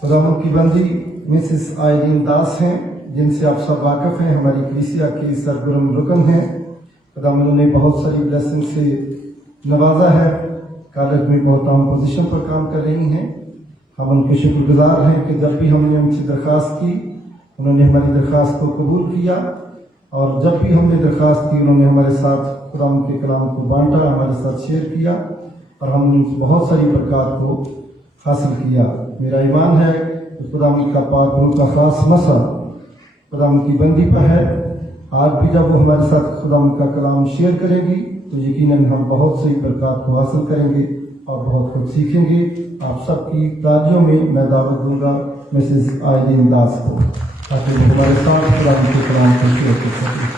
खुदावंद की बंदी मिसेस आइरीन दास हैं, जिनसे आप सब वाकिफ हैं। हमारी कलीसिया की सरगर्म रुकन हैं। खुदावंद ने बहुत सारी ब्लेसिंग से नवाजा है। कॉलेज में बहुत अहम पोजीशन पर काम कर रही हैं। हम उनके शुक्रगुजार हैं कि जब भी हमने उनसे दरख्वास्त की उन्होंने हमारी दरख्वास्त को कबूल किया और जब भी हमने दरख्वास्त की उन्होंने हमारे साथ खुदावंद के कलाम को बांटा, हमारे साथ शेयर किया और हमने बहुत सारी बरकत को हासिल किया। मेरा ईमान है कि खुदावंद का पाक रूह का खास मसा खुदावंद की बंदी पर है। आज भी जब वो हमारे साथ खुदावंद का कलाम शेयर करेगी तो यकीनन हम बहुत सी बरकत को हासिल करेंगे और बहुत कुछ सीखेंगे। आप सबकी तालियों में मैं दावत दूंगा मिसेस आइरीन दास को ताकि वो हमारे साथ खुदावंद के कलाम को शेयर कर सकें।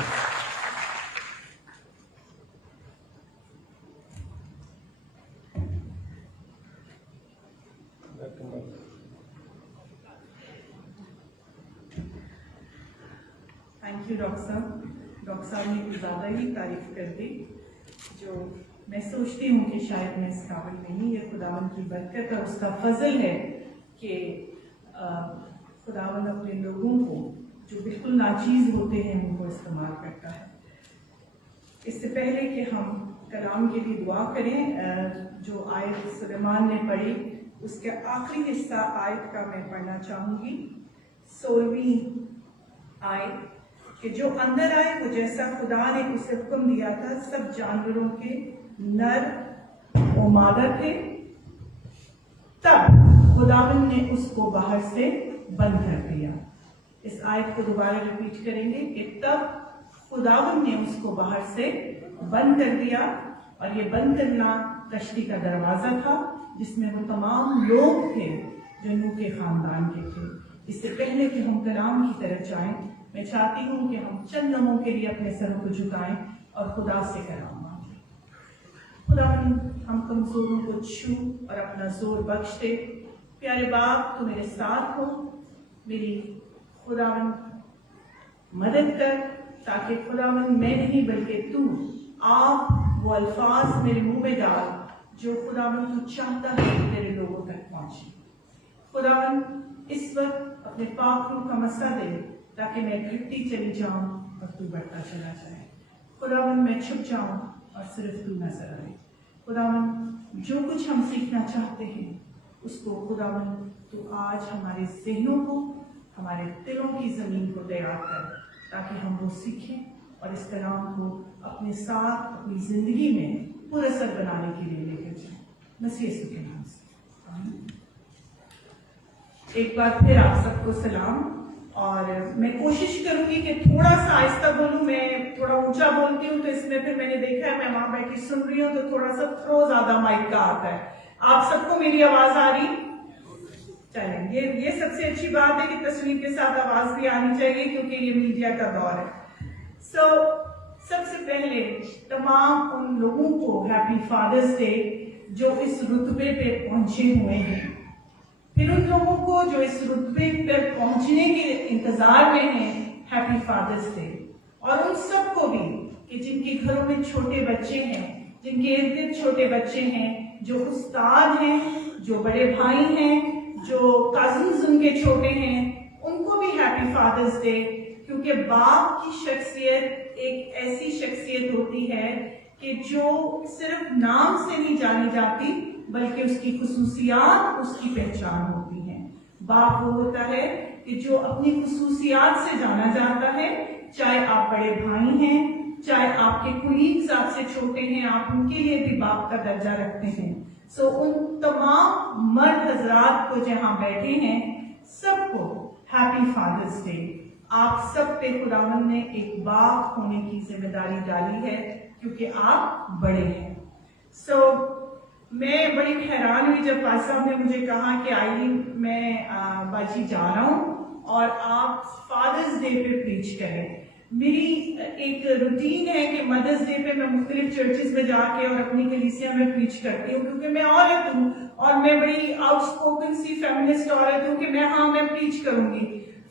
थैंक यू डॉक्टर साहब। डॉक्टर साहब ने कुछ ज़्यादा ही तारीफ कर दी, जो मैं सोचती हूँ कि शायद मैं इस काबिल नहीं। ये खुदावंद की बरकत और उसका फजल है कि खुदावंद अपने लोगों को जो बिल्कुल नाचीज़ होते हैं उनको इस्तेमाल करता है। इससे पहले कि हम कलाम के लिए दुआ करें, जो आयत सुलेमान ने पढ़ी उसके आखिरी हिस्सा आयत का मैं पढ़ना चाहूंगी। 16वीं आयत कि जो अंदर आए वो जैसा खुदा ने उसे हुक्म दिया था, सब जानवरों के नर और मादा थे। तब खुदावन ने उसको बाहर से बंद कर दिया। इस आयत को दोबारा रिपीट करेंगे कि तब खुदावन ने उसको बाहर से बंद कर दिया। और ये बंद करना कश्ती का दरवाजा था जिसमें वो तमाम लोग थे जो नूह के खानदान के थे। इससे पहले कि हम कलाम की तरफ जाएं, मैं चाहती हूं कि हम चंद लम्हों के लिए अपने सरों को झुकाएं और खुदा से कलाम मांगें। खुदा हम कमजोरों को छू और अपना जोर बख्श दे। प्यारे बाप, तू मेरे साथ हो, मेरी खुदावन मदद कर, ताकि खुदावन मैं नहीं बल्कि तू आप वो अल्फाज मेरे मुंह में डाल जो खुदावन तू चाहता है तेरे लोगों तक पहुंचे। खुदावन इस वक्त अपने पाक रूह का मसा दे ताकि मैं घटती चली जाऊं और तू बढ़ता चला जाए। खुदावन मैं छुप जाऊं और सिर्फ तू नजर आए। खुदावन जो कुछ हम सीखना चाहते हैं उसको खुदावन तू आज हमारे ज़हनों को, हमारे दिलों की ज़मीन को तैयार कर, ताकि हम वो सीखें और इस कलाम को अपने साथ अपनी ज़िंदगी में पुरअसर बनाने के लिए लेकर जाएं। मसीह यीशु के नाम से आमीन। एक बार फिर आप सबको सलाम। और मैं कोशिश करूंगी कि थोड़ा सा आहिस्ता बोलूं। मैं थोड़ा ऊंचा बोलती हूँ तो इसमें फिर मैंने देखा है, मैं वहां बैठी सुन रही हूँ तो थोड़ा सा थ्रो ज्यादा माइक का आता है। आप सबको मेरी आवाज आ रही? चलें, ये सबसे अच्छी बात है कि तस्वीर के साथ आवाज भी आनी चाहिए क्योंकि ये मीडिया का दौर है। सबसे पहले तमाम उन लोगों को हैप्पी फादर्स डे जो इस रुतबे पे पहुंचे हुए हैं। फिर उन लोगों को जो इस रुतबे पर पहुंचने के इंतजार में हैं, हैप्पी फादर्स डे। और उन सबको भी कि जिनके घरों में छोटे बच्चे हैं, जिनके इर्द गिर्द छोटे बच्चे हैं, जो उस्ताद हैं, जो बड़े भाई हैं, जो कजिन्स उनके छोटे हैं, उनको भी हैप्पी फादर्स डे। क्योंकि बाप की शख्सियत एक ऐसी शख्सियत होती है कि जो सिर्फ नाम से नहीं जानी जाती बल्कि उसकी खुसूसियात उसकी पहचान होती हैं। बाप वो होता है कि जो अपनी खुसूसियात से जाना जाता है, चाहे आप बड़े भाई हैं, चाहे आपके कुलीग्स आपसे छोटे हैं, आप उनके लिए भी बाप का दर्जा रखते हैं। उन तमाम मर्द हजरात को जहां बैठे हैं, सबको हैप्पी फादर्स डे। आप सब पे खुदावन ने एक बाप होने की जिम्मेदारी डाली है क्योंकि आप बड़े हैं। मैं बड़ी हैरान हुई जब पास साहब ने मुझे कहा कि आइए मैं बाजी जा रहा हूँ और आप फादर्स डे पे प्रीच करें। मेरी एक रूटीन है कि मदर्स डे पे मैं मुख्तलिफ चर्चेस में जाके और अपनी कलीसिया में प्रीच करती हूँ क्योंकि मैं औरत हूँ और मैं बड़ी आउटस्पोकन सी फेमिनिस्ट औरत हूँ कि मैं प्रीच करूंगी।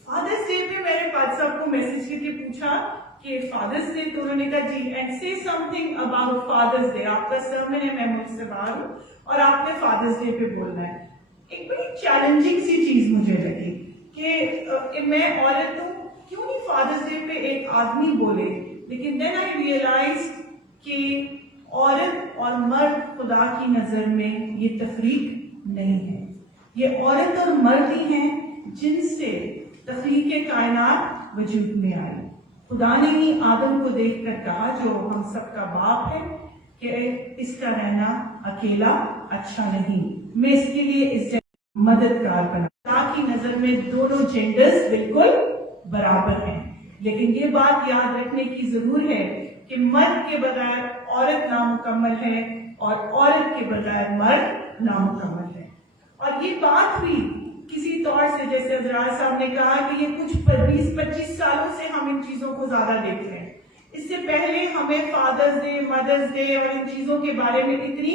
फादर्स डे पे मैंने पाद साहब को मैसेज करके पूछा कि फादर्स डे, तो उन्होंने कहा जी and say something about father's day. आपका सर्मन है, मैं मुझसे बाहर हूँ और आपने फादर्स डे पे बोलना है। एक बड़ी चैलेंजिंग सी चीज मुझे लगी कि मैं औरत हूँ, क्यों नहीं फादर्स डे पे एक आदमी बोले। लेकिन देन आई रियलाइज कि औरत और मर्द खुदा की नजर में ये तफरीक नहीं है। ये औरत और मर्द ही हैं जिनसे तख्लीक कायनात वजूद में आई। खुदा ने ही आदम को देखकर कहा, जो हम सबका बाप है, कि इसका रहना अकेला अच्छा नहीं, मैं इसके लिए इस मददगार बना। खुदा की नजर में दोनों जेंडर्स बिल्कुल बराबर हैं। लेकिन ये बात याद रखने की जरूर है कि मर्द के बगैर औरत नामुकम्मल है और औरत के बगैर मर्द नामुकम्मल है। और ये बात भी किसी तौर से, जैसे हजरात साहब ने कहा कि ये कुछ 20-25 सालों से हम इन चीजों को ज्यादा देख रहे हैं। इससे पहले हमें फादर्स डे, मदर्स डे और इन चीजों के बारे में इतनी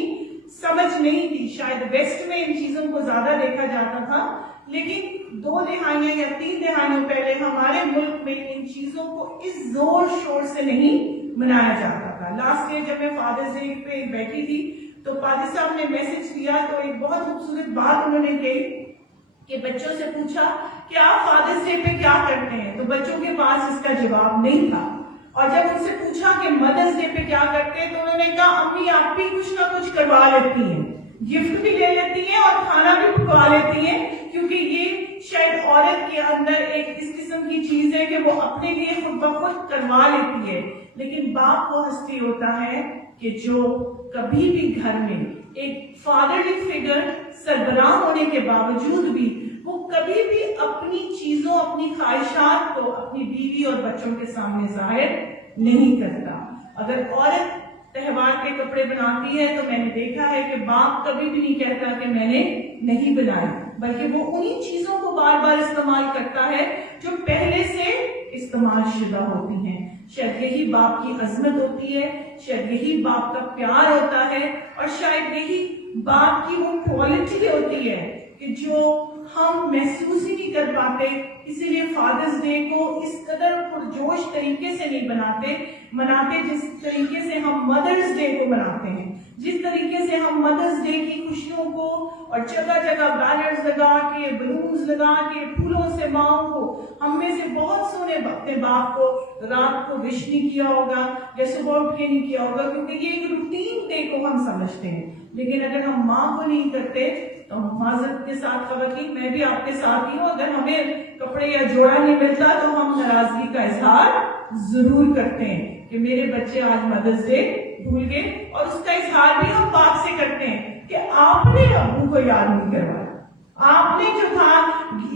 समझ नहीं थी। शायद वेस्ट में इन चीजों को ज्यादा देखा जाता था, लेकिन 2 दिहाइयां या 3 दिहाइयों पहले हमारे मुल्क में इन चीजों को इस जोर शोर से नहीं मनाया जाता था। लास्ट ईयर जब मैं फादर्स डे पे बैठी थी तो पादी साहब ने मैसेज दिया तो एक बहुत खूबसूरत बात उन्होंने कही कि बच्चों से पूछा कि आप फादर्स डे पे क्या करते हैं, तो बच्चों के पास इसका जवाब नहीं था। और जब उनसे पूछा कि मदर्स डे पे क्या करते हैं तो उन्होंने कहा अम्मी आप भी कुछ ना कुछ करवा लेती हैं। गिफ्ट भी ले लेती हैं और खाना भी पकवा लेती हैं, क्योंकि ये शायद औरत के अंदर एक इस किस्म की चीज है कि वो अपने लिए खुद ब खुद करवा लेती है। लेकिन बाप वो हस्ती होता है कि जो कभी भी घर में एक फादरली फिगर सरबराह होने के बावजूद भी वो कभी भी अपनी चीजों, अपनी ख्वाहिशात को अपनी बीवी और बच्चों के सामने जाहिर नहीं करता। अगर औरत त्योहार के कपड़े बनाती है तो मैंने देखा है कि बाप कभी भी नहीं कहता कि मैंने नहीं बनाई, बल्कि वो उन्हीं चीजों को बार बार इस्तेमाल करता है जो पहले से इस्तेमाल शुदा होती हैं। शायद यही बाप की अजमत होती है, शायद यही बाप का प्यार होता है, और शायद यही बाप की वो क्वालिटी होती है कि जो हम महसूस ही नहीं कर पाते। इसीलिए फादर्स डे को इस कदर पुरजोश तरीके से नहीं मनाते जिस तरीके से हम मदर्स डे को मनाते हैं, जिस तरीके से हम मदर्स डे की खुशियों को और जगह जगह बैनर्स लगा के, बलून्स लगा के, फूलों से माओ को, हम में से बहुत सोने अपने बाप को रात को विश नहीं किया होगा या सुबह उठ के नहीं किया होगा, क्योंकि ये एक रूटीन डे को हम समझते हैं। लेकिन अगर हम माँ को नहीं करते तो माजरत के साथ खवातीन, मैं भी आपके साथ ही हूँ, अगर हमें कपड़े या जोड़ा नहीं मिलता तो हम नाराजगी का इजहार जरूर करते हैं कि मेरे बच्चे आज मदर्स डे भूल गए, और उसका इजहार भी हम बाप से करते हैं कि आपने अब्बू को याद नहीं करवाया, आपने जो था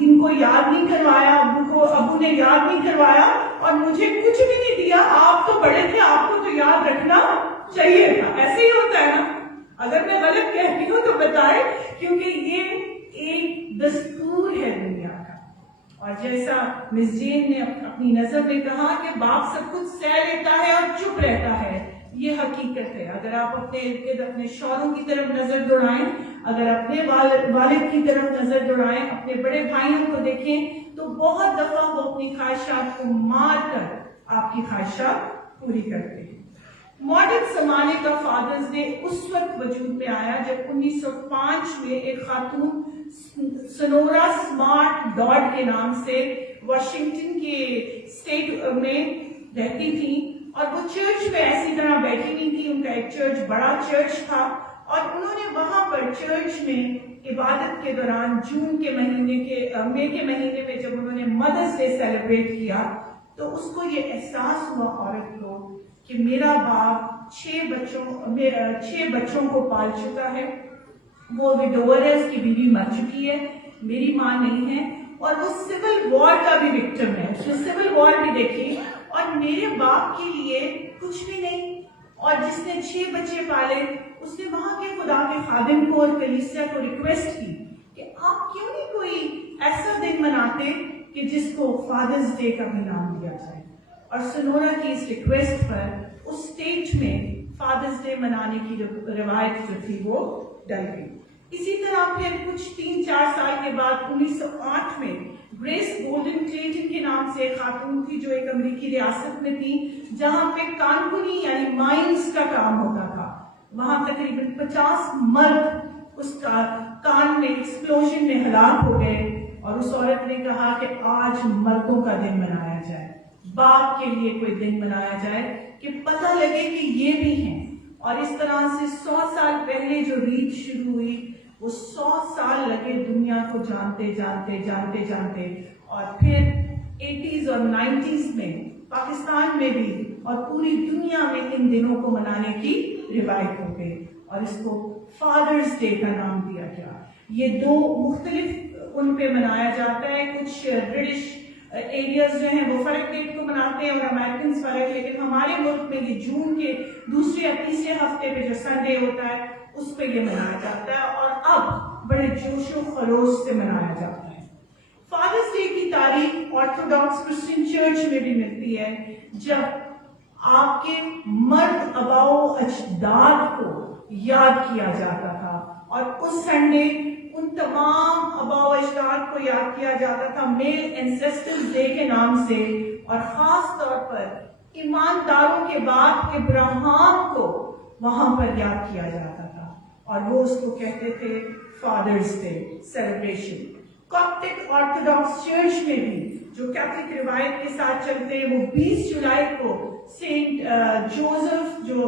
इनको याद नहीं करवाया, अब्बू ने याद नहीं करवाया और मुझे कुछ भी नहीं दिया। आप तो बड़े थे, आपको तो याद रखना चाहिए था। ऐसे ही होता है ना? अगर मैं गलत कहती हूँ तो बताएं, क्योंकि ये एक दस्तूर है दुनिया का। और जैसा मिस जेन ने अपनी नजर में कहा कि बाप सब कुछ सह लेता है और चुप रहता है, ये हकीकत है। अगर आप अपने इर्द अपने शौरों की तरफ नजर दौड़ाएं, अगर अपने वालिद की तरफ नजर दौड़ाएं, अपने बड़े भाइयों को देखें, तो बहुत दफा वो अपनी ख्वाहिशात को मार कर आपकी ख्वाहिशात पूरी करते हैं। मॉडर्न जमाने का फादर्स डे उस वक्त वजूद में आया जब 1905 में एक खातून सोनोरा स्मार्ट डॉड के नाम से वाशिंगटन के स्टेट में रहती थी, और वो चर्च में ऐसी तरह बैठी नहीं थी। उनका एक चर्च बड़ा चर्च था, और उन्होंने वहां पर चर्च में इबादत के दौरान मई के महीने में जब उन्होंने मदर्स डे सेलिब्रेट किया, तो उसको ये एहसास हुआ औरत को कि मेरा बाप 6 बच्चों को पाल चुका है, वो विडोवर है, उसकी बीवी मर चुकी है, मेरी माँ नहीं है, और वो सिविल वॉर का भी विक्टिम है, उसने सिविल वॉर भी देखी, और मेरे बाप के लिए कुछ भी नहीं। और जिसने 6 बच्चे पाले, उसने वहां के खुदा के खादिम को और कलीसिया को रिक्वेस्ट की कि आप क्यों नहीं कोई ऐसा दिन मनाते कि जिसको फादर्स डे का भी नाम दिया जाए। और सोनोरा की इस रिक्वेस्ट पर उस स्टेट में फादर्स डे मनाने की रिवायत जो थी वो डल गई। इसी तरह फिर कुछ 3-4 साल के बाद 1908 में ग्रेस गोल्डन क्लेटन के नाम से एक खातून थी जो एक अमेरिकी रियासत में थी जहां पे कानपुनी यानी माइंस का काम होता था। वहां तकरीबन 50 मर्द उसका कान में एक्सप्लोजन में हलाक हो गए, और उस औरत ने कहा कि आज मर्दों का दिन मनाया जाए, बाप के लिए कोई दिन मनाया जाए कि पता लगे कि ये भी हैं। और इस तरह से 100 साल पहले जो रीत शुरू हुई, वो 100 साल लगे दुनिया को जानते जानते, और फिर 80s और 90s में पाकिस्तान में भी और पूरी दुनिया में इन दिनों को मनाने की रिवायत हो गई, और इसको फादर्स डे का नाम दिया गया। ये 2 मुख्तलिफ उन पे मनाया जाता है। कुछ ब्रिटिश एरियाज जो हैं वो फर्क डेट को मनाते हैं और अमेरिकन फर्क, लेकिन हमारे मुल्क में ये जून के दूसरे या तीसरे हफ्ते पे जो संडे होता है उस पे ये मनाया जाता है, और अब बड़े जोशो खरोश से मनाया जाता है। फादर्स डे की तारीख ऑर्थोडॉक्स क्रिश्चियन चर्च में भी मिलती है, जब आपके मर्द अबाओ अजदाद को याद किया जाता था, और उस संडे उन तमाम अबाओ अजदाद को याद किया जाता था मेल एंसेस्टर्स डे के नाम से, और खास तौर पर ईमानदारों के बाप इब्राहिम को वहां पर याद किया जाता था, और वो उसको कहते थे father's day celebration. Coptic orthodox church में भी जो कैथोलिक रिवायत के साथ चलते हैं, वो 20 जुलाई को सेंट जोसेफ जो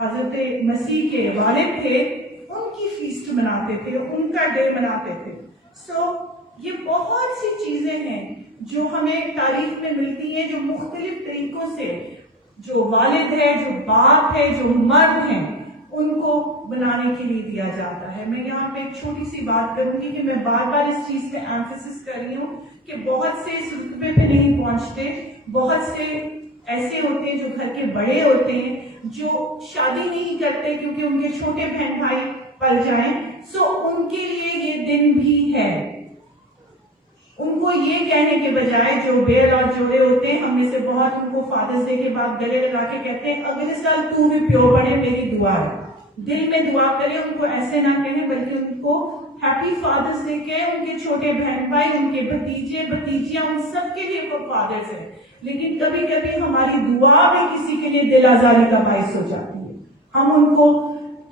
हजरत मसीह के वालिद थे, उनकी फीस्ट मनाते थे, उनका डे मनाते थे। सो ये बहुत सी चीजें हैं जो हमें तारीख में मिलती हैं, जो मुख्तलिफ तरीकों से जो वालिद है, जो बाप है, जो मर्द हैं, उनको बनाने के लिए दिया जाता है। मैं यहाँ पे एक छोटी सी बात करूंगी कि मैं बार बार इस चीज पे एम्फेसिस कर रही हूँ कि बहुत से इस रुतबे पे नहीं पहुंचते, बहुत से ऐसे होते हैं जो घर के बड़े होते हैं, जो शादी नहीं करते क्योंकि उनके छोटे बहन भाई पल जाएं। सो उनके लिए ये दिन भी है। उनको ये कहने के बजाय, जो बेर और जोड़े होते हैं, हम में से बहुत उनको फादर्स डे के बाद गले लगा के कहते हैं अगले साल तू भी प्यो बने, मेरी दुआ है। दिल में दुआ करें, उनको ऐसे ना कहें, बल्कि उनको हैप्पी फादर्स डे कहें। उनके छोटे बहन भाई, उनके भतीजे भतीजियां, उन सबके लिए वो फादर्स है। लेकिन कभी कभी हमारी दुआ भी किसी के लिए दिल आजारी का बाइस हो जाती है। हम उनको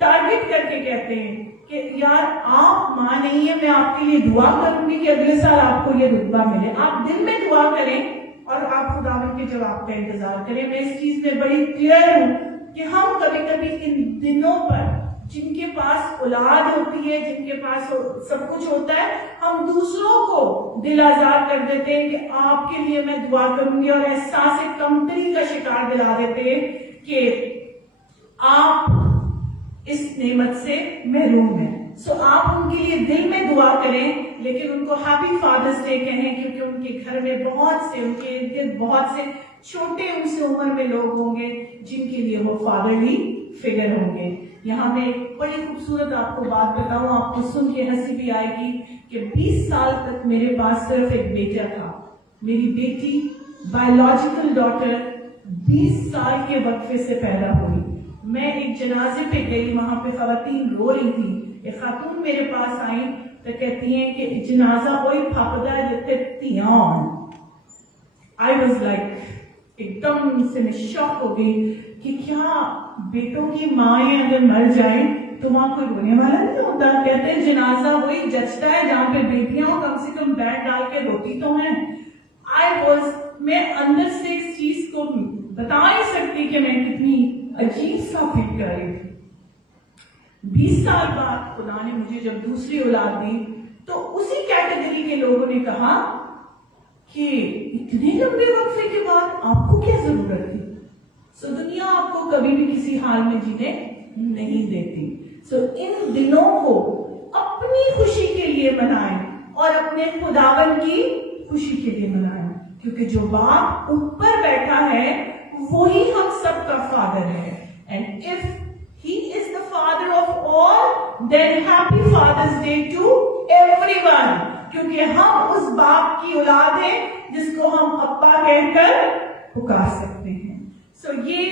टारगेट करके कहते हैं कि यार आप माँ नहीं है, मैं आपके लिए दुआ करूंगी कि अगले साल आपको ये रुतबा मिले। आप दिल में दुआ करें और आप खुदावंद के जवाब का इंतजार करें। मैं इस चीज में बड़ी क्लियर हूं कि हम कभी कभी इन दिनों पर, जिनके पास औलाद होती है, जिनके पास सब कुछ होता है, हम दूसरों को दिल आजाद कर देते हैं कि आपके लिए मैं दुआ करूंगी, और एहसास कमतरी का शिकार दिला देते हैं कि आप इस नेमत से महरूम है। सो आप उनके लिए दिल में दुआ करें, लेकिन उनको हैप्पी फादर्स डे कहें, क्योंकि उनके घर में बहुत से, उनके इर्द गिर्द बहुत से छोटे उनसे उम्र में लोग होंगे जिनके लिए वो फादरली फिगर होंगे। यहाँ मैं एक बड़ी खूबसूरत आपको बात बताऊं, आपको सुन के हंसी भी आएगी कि 20 साल तक मेरे पास सिर्फ एक बेटा था। मेरी बेटी बायोलॉजिकल डॉटर 20 साल के वक्फे से पैदा हुई। मैं एक जनाजे पे गई, वहां पे खवातीन रो रही थी। एक खातून मेरे पास आई तो कहती हैं कि जनाजा वही फापदा जिथे तियान। आई वाज लाइक, एकदम से मैं शॉक हो गई कि क्या बेटों की माएं अगर मर जाएं तो वहां कोई रोने वाला नहीं होता। कहते हैं जनाजा वही जचता है जहां पे बेटियां हो, कम से कम बैठ डाल के रोटी तो है। मैं अंदर से इस चीज को बता नहीं सकती कि मैं कितनी अजीब सा फील कर रही थी। 20 साल बाद खुदा ने मुझे जब दूसरी औलाद दी तो उसी कैटेगरी के लोगों ने कहा कि इतने लंबे वक्फे के बाद आपको क्या जरूरत थी। सो दुनिया आपको कभी भी किसी हाल में जीने नहीं देती। सो इन दिनों को अपनी खुशी के लिए मनाएं और अपने खुदावन की खुशी के लिए मनाएं, क्योंकि जो बाप ऊपर बैठा है वही हम सबका फादर है। And if he is the father of all, then happy father's day to everyone, क्योंकि हम उस बाप की औलाद हैं जिसको हम अप्पा कहकर पुकार सकते हैं। सो ये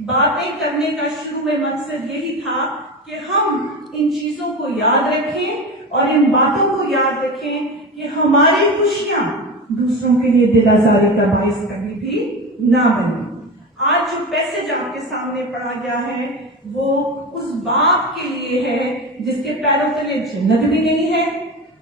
बातें करने का शुरू में मकसद यही था कि हम इन चीजों को याद रखें और इन बातों को याद रखें कि हमारी खुशियां दूसरों के लिए दिल आजारी का बाइस कभी भी ना बने। आज जो पैसेज आपके सामने पढ़ा गया है वो उस बाप के लिए है जिसके पैरों तले जन्नत भी नहीं है,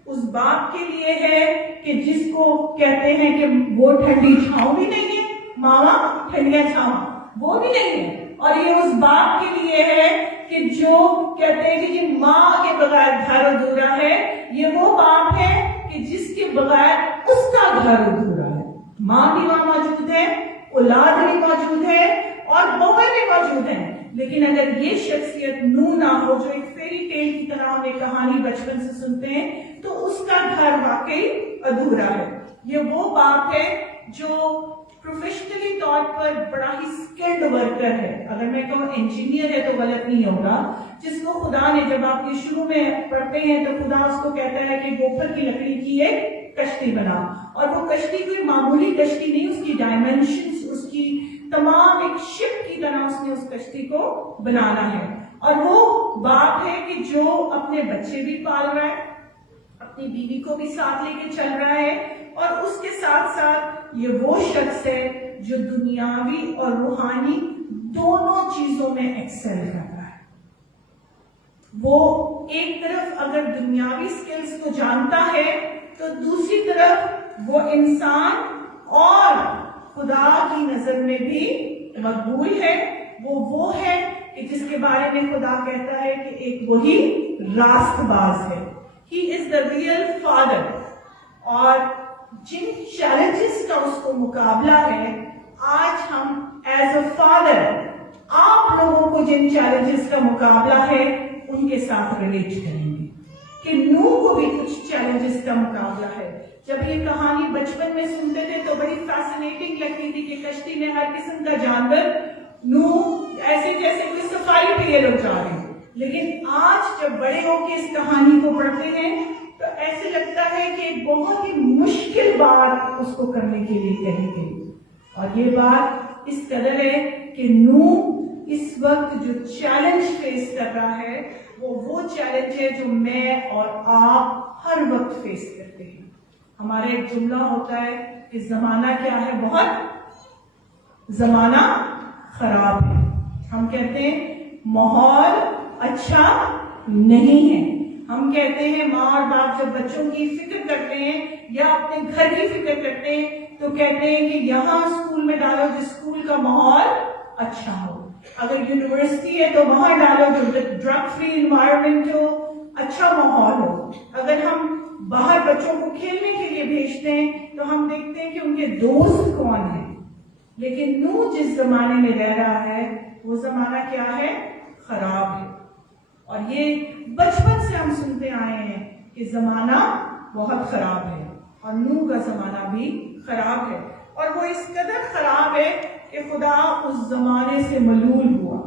उस बाप के लिए है कि जिसको कहते हैं कि वो ठंडी छांव भी नहीं है, मामा ठंडिया छांव वो भी नहीं है। और ये उस बाप के लिए है कि जो कहते हैं कि माँ के बगैर घर अधूरा है। ये वो बाप है कि जिसके बगैर उसका घर अधूरा है। माँ भी वहां मौजूद है, औलाद भी मौजूद है और बहुएं भी मौजूद हैं। लेकिन अगर ये शख्सियत नू ना हो, जो एक फेरी टेल की तरह हम एक कहानी बचपन से सुनते हैं, तो उसका घर वाकई अधूरा है। ये वो बाप है जो प्रोफेशनली तौर पर बड़ा ही स्किल्ड वर्कर है। अगर मैं कहूँ इंजीनियर है तो गलत नहीं होगा। जिसको खुदा ने, जब आप ये शुरू में पढ़ते हैं तो खुदा उसको कहता है कि गोफर की लकड़ी की एक कश्ती बना, और वो कश्ती कोई मामूली कश्ती नहीं, उसकी डायमेंशंस, उसकी तमाम एक शिप की तरह उसने उस कश्ती को बनाना है। और वो बाप है कि जो अपने बच्चे भी पाल रहा है, अपनी बीवी को भी साथ लेके चल रहा है, और उसके साथ साथ ये वो शख्स है जो दुनियावी और रूहानी दोनों चीजों में एक्सेल कर रहा है। वो एक तरफ अगर दुनियावी स्किल्स को जानता है तो दूसरी तरफ वो इंसान और खुदा की नजर में भी मकबूल है। वो है कि کہ جس کے بارے میں خدا کہتا ہے کہ ایک وہی راست باز ہے. He is the real father. اور جن چیلنجز کا اس کو مقابلہ ہے، آج ہم ایز اے فادر آپ لوگوں کو جن چیلنجز کا مقابلہ ہے ان کے ساتھ ریلیٹ کریں گے کہ نوح کو بھی کچھ چیلنجز کا مقابلہ ہے. جب یہ کہانی بچپن میں سنتے تھے تو بڑی فیسنیٹنگ لگتی تھی کہ کشتی میں ہر قسم کا جانور، نوح ایسے جیسے کوئی صفائی پہ یہ لوگ جا رہے ہیں. لیکن آج جب بڑے ہو کے اس کہانی کو پڑھتے ہیں تو ایسے لگتا ہے کہ ایک بہت ہی مشکل بات اس کو کرنے کے لیے کہی گئی. اور یہ بات اس قدر ہے کہ نوح اس وقت جو چیلنج فیس کر رہا ہے وہ چیلنج ہے جو میں اور آپ ہر وقت فیس کرتے ہیں. ہمارا ایک جملہ ہوتا ہے کہ زمانہ کیا ہے، بہت زمانہ خراب ہے. ہم کہتے ہیں ماحول اچھا نہیں ہے. ہم کہتے ہیں ماں اور باپ جب بچوں کی فکر کرتے ہیں یا اپنے گھر کی فکر کرتے ہیں تو کہتے ہیں کہ یہاں اسکول میں ڈالو جس اسکول کا ماحول اچھا ہو. اگر یونیورسٹی ہے تو وہاں ڈالو جو ڈرگ فری انوائرمنٹ ہو، اچھا ماحول ہو. اگر ہم باہر بچوں کو کھیلنے کے لیے بھیجتے ہیں تو ہم دیکھتے ہیں کہ ان کے دوست کون ہیں. لیکن نوح جس زمانے میں رہ رہا ہے وہ زمانہ کیا ہے؟ خراب ہے. اور یہ بچپن سے ہم سنتے آئے ہیں کہ زمانہ بہت خراب ہے اور نوح کا زمانہ بھی خراب ہے. اور وہ اس قدر خراب ہے کہ خدا اس زمانے سے ملول ہوا.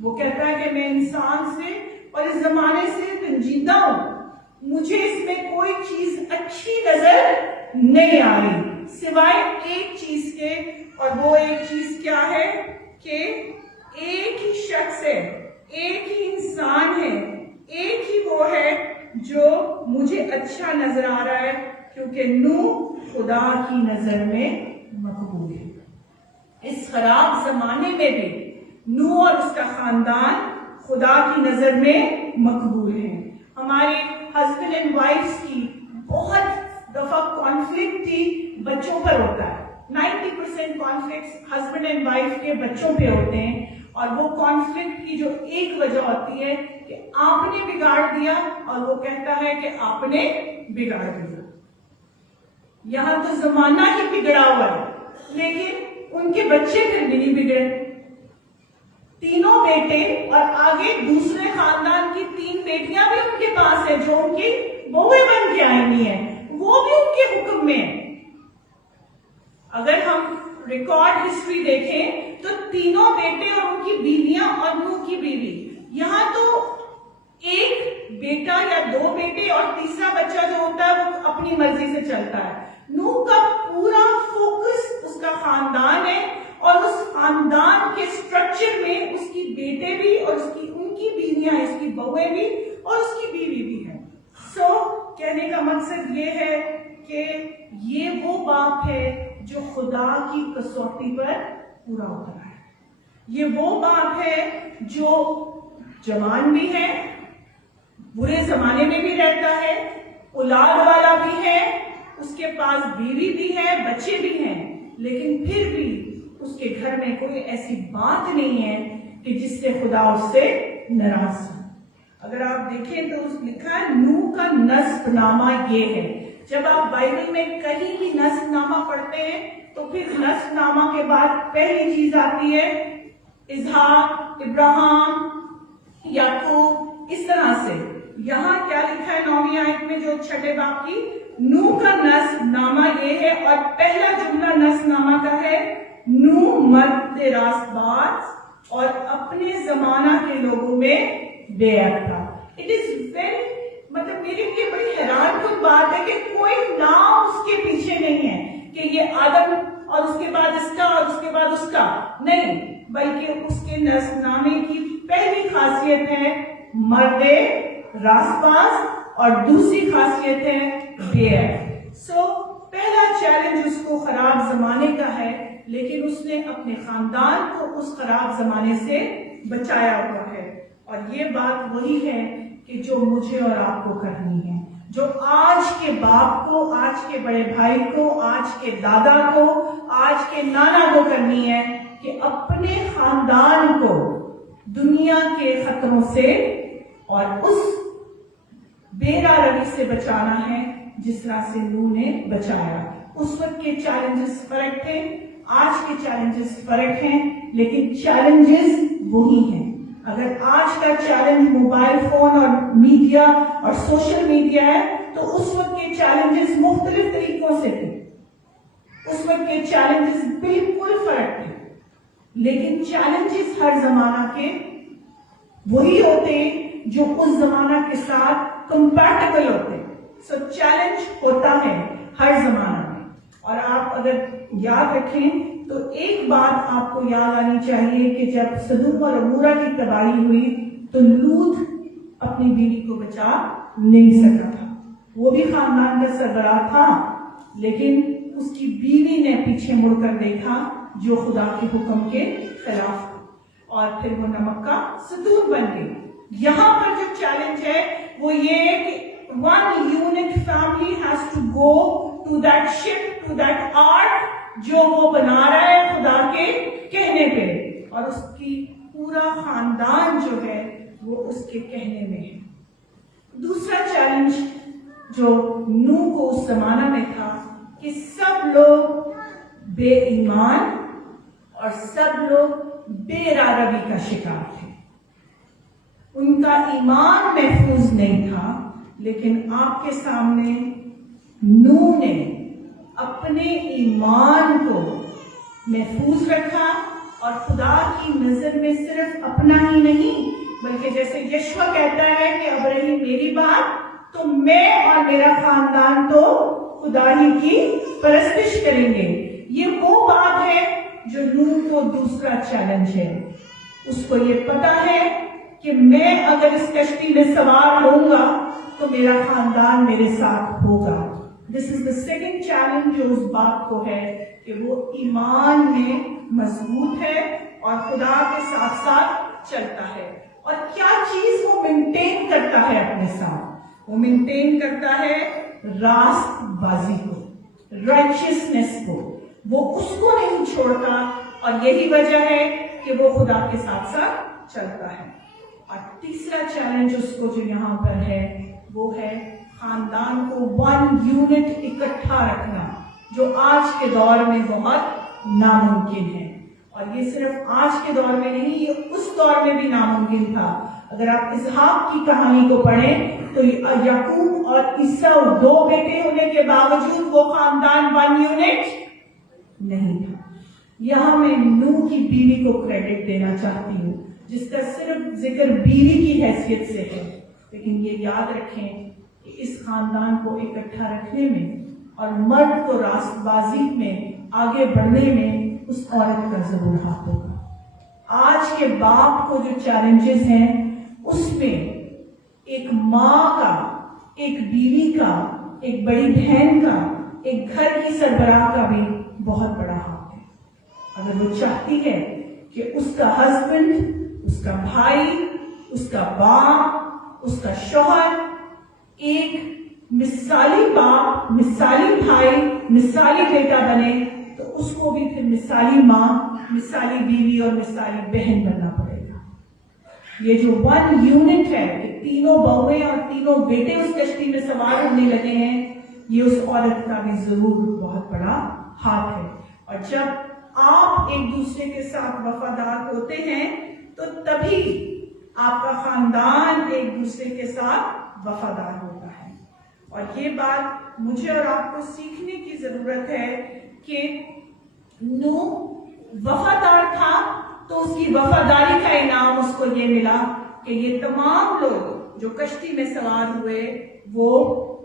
وہ کہتا ہے کہ میں انسان سے اور اس زمانے سے رنجیدہ ہوں، مجھے اس میں کوئی چیز اچھی نظر نہیں آ رہی سوائے ایک چیز کے. اور وہ ایک چیز کیا ہے کہ ایک ہی شخص ہے، ایک ہی انسان ہے، ایک ہی وہ ہے جو مجھے اچھا نظر آ رہا ہے، کیونکہ نوح خدا کی نظر میں مقبول ہے. اس خراب زمانے میں بھی نوح اور اس کا خاندان خدا کی نظر میں مقبول ہیں. ہمارے ہسبینڈ اینڈ وائفس کی بہت دفعہ کانفلکٹ ہی بچوں پر ہوتا ہے. 90% کانفلکٹس ہسبینڈ اینڈ وائف کے بچوں پہ ہوتے ہیں. اور وہ کانفلکٹ کی جو ایک وجہ ہوتی ہے کہ آپ نے بگاڑ دیا اور وہ کہتا ہے کہ آپ نے بگاڑ دیا. یہاں تو زمانہ ہی بگڑا ہوا ہے لیکن ان کے بچے پھر بھی نہیں بگڑے. تینوں بیٹے اور آگے دوسرے خاندان کی 3 بیٹیاں بھی ان کے پاس ہیں جو ان کی بہویں بن کے آئی ہوئی ہیں، وہ بھی ان کے حکم میں ہیں. اگر ہم ریکارڈ ہسٹری دیکھیں تو تینوں بیٹے اور ان کی بیویاں اور نوح کی بیوی، یہاں تو ایک بیٹا یا 2 بیٹے اور تیسرا بچہ جو ہوتا ہے وہ اپنی مرضی سے چلتا ہے. نوح کا پورا فوکس اس کا خاندان ہے اور اس خاندان کے سٹرکچر میں اس کی بیٹے بھی اور ان کی بیویاں، اس کی بہویں بھی اور اس کی بیوی بھی ہے. کہنے کا مقصد یہ ہے کہ یہ وہ باپ ہے جو خدا کی کسوٹی پر پورا اترا ہے. یہ وہ باپ ہے جو جوان بھی ہے، برے زمانے میں بھی رہتا ہے، اولاد والا بھی ہے، اس کے پاس بیوی بھی ہے، بچے بھی ہیں، لیکن پھر بھی اس کے گھر میں کوئی ایسی بات نہیں ہے کہ جس سے خدا اس سے ناراض ہو. اگر آپ دیکھیں تو اس لکھا ہے نوح کا نسب نامہ یہ ہے. جب آپ بائبل میں کہیں بھی نسب نامہ پڑھتے ہیں تو پھر نسب نامہ کے بعد پہلی چیز آتی ہے اسحاق، ابراہیم، یعقوب، اس طرح سے. یہاں کیا لکھا ہے 9ویں آیت میں جو 6 باب کی، نوح کا نسب نامہ یہ ہے اور پہلا جملہ نسب نامہ کا ہے نوح مرد راست باز اور اپنے زمانہ کے لوگوں میں بے عیب تھا. اٹ از ویری مطلب میرے لیے بڑی حیران کن بات ہے کہ کوئی نام اس کے پیچھے نہیں ہے کہ یہ آدم اور اس کے بعد اس کا اور اس کے بعد اس کا نہیں، بلکہ اس کے نسب نامے کی پہلی خاصیت ہے مرد راست باز اور دوسری خاصیت ہے بے عیب. پہلا چیلنج اس کو خراب زمانے کا ہے، لیکن اس نے اپنے خاندان کو اس خراب زمانے سے بچایا ہوا ہے. اور یہ بات وہی ہے کہ جو مجھے اور آپ کو کرنی ہے، جو آج کے باپ کو، آج کے بڑے بھائی کو، آج کے دادا کو، آج کے نانا کو کرنی ہے کہ اپنے خاندان کو दुनिया के खतरों से और उस बेरारवी से बचाना है जिस तरह से नूह ने बचाया। उस वक्त के चैलेंजेस फर्क थे, आज के चैलेंजेस फर्क हैं, लेकिन चैलेंजेस वही हैं। अगर आज का चैलेंज मोबाइल फोन और मीडिया और सोशल मीडिया है, तो उस वक्त के चैलेंजेस मुख्तलिफ तरीकों से थे। उस वक्त के चैलेंजेस बिल्कुल फर्क थे, लेकिन चैलेंजेस हर जमाना के वही होते जो उस जमाना के साथ कंपैटिबल होते। सो चैलेंज होता है हर जमाना में। और आप अगर याद रखें तो एक बात आपको याद आनी चाहिए कि जब सदूम और अमूरा की तबाही हुई तो लूत अपनी बीवी को बचा नहीं सका था। वो भी खानदान का सरबराह था, लेकिन उसकी बीवी ने पीछे मुड़कर देखा जो खुदा के हुक्म के खिलाफ था, और फिर वो नमक का सतून बन गई। यहाँ पर जो चैलेंज है वो ये है कि one unit family has to go to that ship, to that ark जो वो बना रहा है खुदा के कहने पे, और उसकी पूरा खानदान जो है वो उसके कहने में है। दूसरा चैलेंज जो नूह को उस जमाना में था कि सब लोग बेईमान और सब लोग बेरारवी का शिकार थे। उनका ईमान महफूज नहीं था, लेकिन आपके सामने नूह ने अपने ईमान को महफूज रखा और खुदा की नजर में सिर्फ अपना ही नहीं, बल्कि जैसे यशवा कहता है कि अब रही मेरी बात तो मैं और मेरा खानदान तो खुदा ही की परस्तिश करेंगे। ये वो बात है जो नूह को दूसरा चैलेंज है। उसको ये पता है कि मैं अगर इस कश्ती में सवार होऊंगा तो मेरा खानदान मेरे साथ होगा। This is the second challenge जो उस बात को है कि वो ईमान में मजबूत है और खुदा के साथ साथ चलता है। और क्या चीज वो मेंटेन करता है अपने साथ? वो मेंटेन करता है रास्तबाजी को, राइचियसनेस को। वो उसको नहीं छोड़ता, और यही वजह है कि वो खुदा के साथ साथ चलता है। और तीसरा चैलेंज उसको जो यहाँ पर है वो है खानदान को वन यूनिट इकट्ठा रखना, जो आज के दौर में बहुत नामुमकिन है। और ये सिर्फ आज के दौर में नहीं, ये उस दौर में भी नामुमकिन था। अगर आप इसहाक की कहानी को पढ़ें तो याकूब और ईसाऊ दो बेटे होने के बावजूद वो खानदान वन यूनिट नहीं था। यहां मैं नूह की बीवी को क्रेडिट देना चाहती हूँ, जिसका सिर्फ जिक्र बीवी की हैसियत से है, लेकिन ये याद रखें कि इस खानदान को इकट्ठा रखने में और मर्द को रास्तबाजी में आगे बढ़ने में उस औरत का जरूर हाथ होगा। आज के बाप को जो चैलेंजेस हैं उसमें एक माँ का, एक बीवी का, एक बड़ी बहन का, एक घर की सरबराह का भी बहुत बड़ा हाथ है। अगर वो चाहती है कि उसका हस्बैंड, उसका भाई, उसका बाप, उसका शौहर एक मिसाली बाप, मिसाली भाई, मिसाली बेटा बने, तो उसको भी फिर मिसाली माँ, मिसाली बीवी और मिसाली बहन बनना पड़ेगा। ये जो वन यूनिट है कि तीनों बहुएं और तीनों बेटे उस कश्ती में सवार होने लगे हैं, ये उस औरत का भी जरूर बहुत बड़ा हाथ है। और जब आप एक दूसरे के साथ वफादार होते हैं तो तभी आपका खानदान एक दूसरे के साथ वफादार होता है। और ये बात मुझे और आपको सीखने की जरूरत है कि नूह वफादार था तो उसकी वफादारी का इनाम उसको ये मिला कि ये तमाम लोग जो कश्ती में सवार हुए वो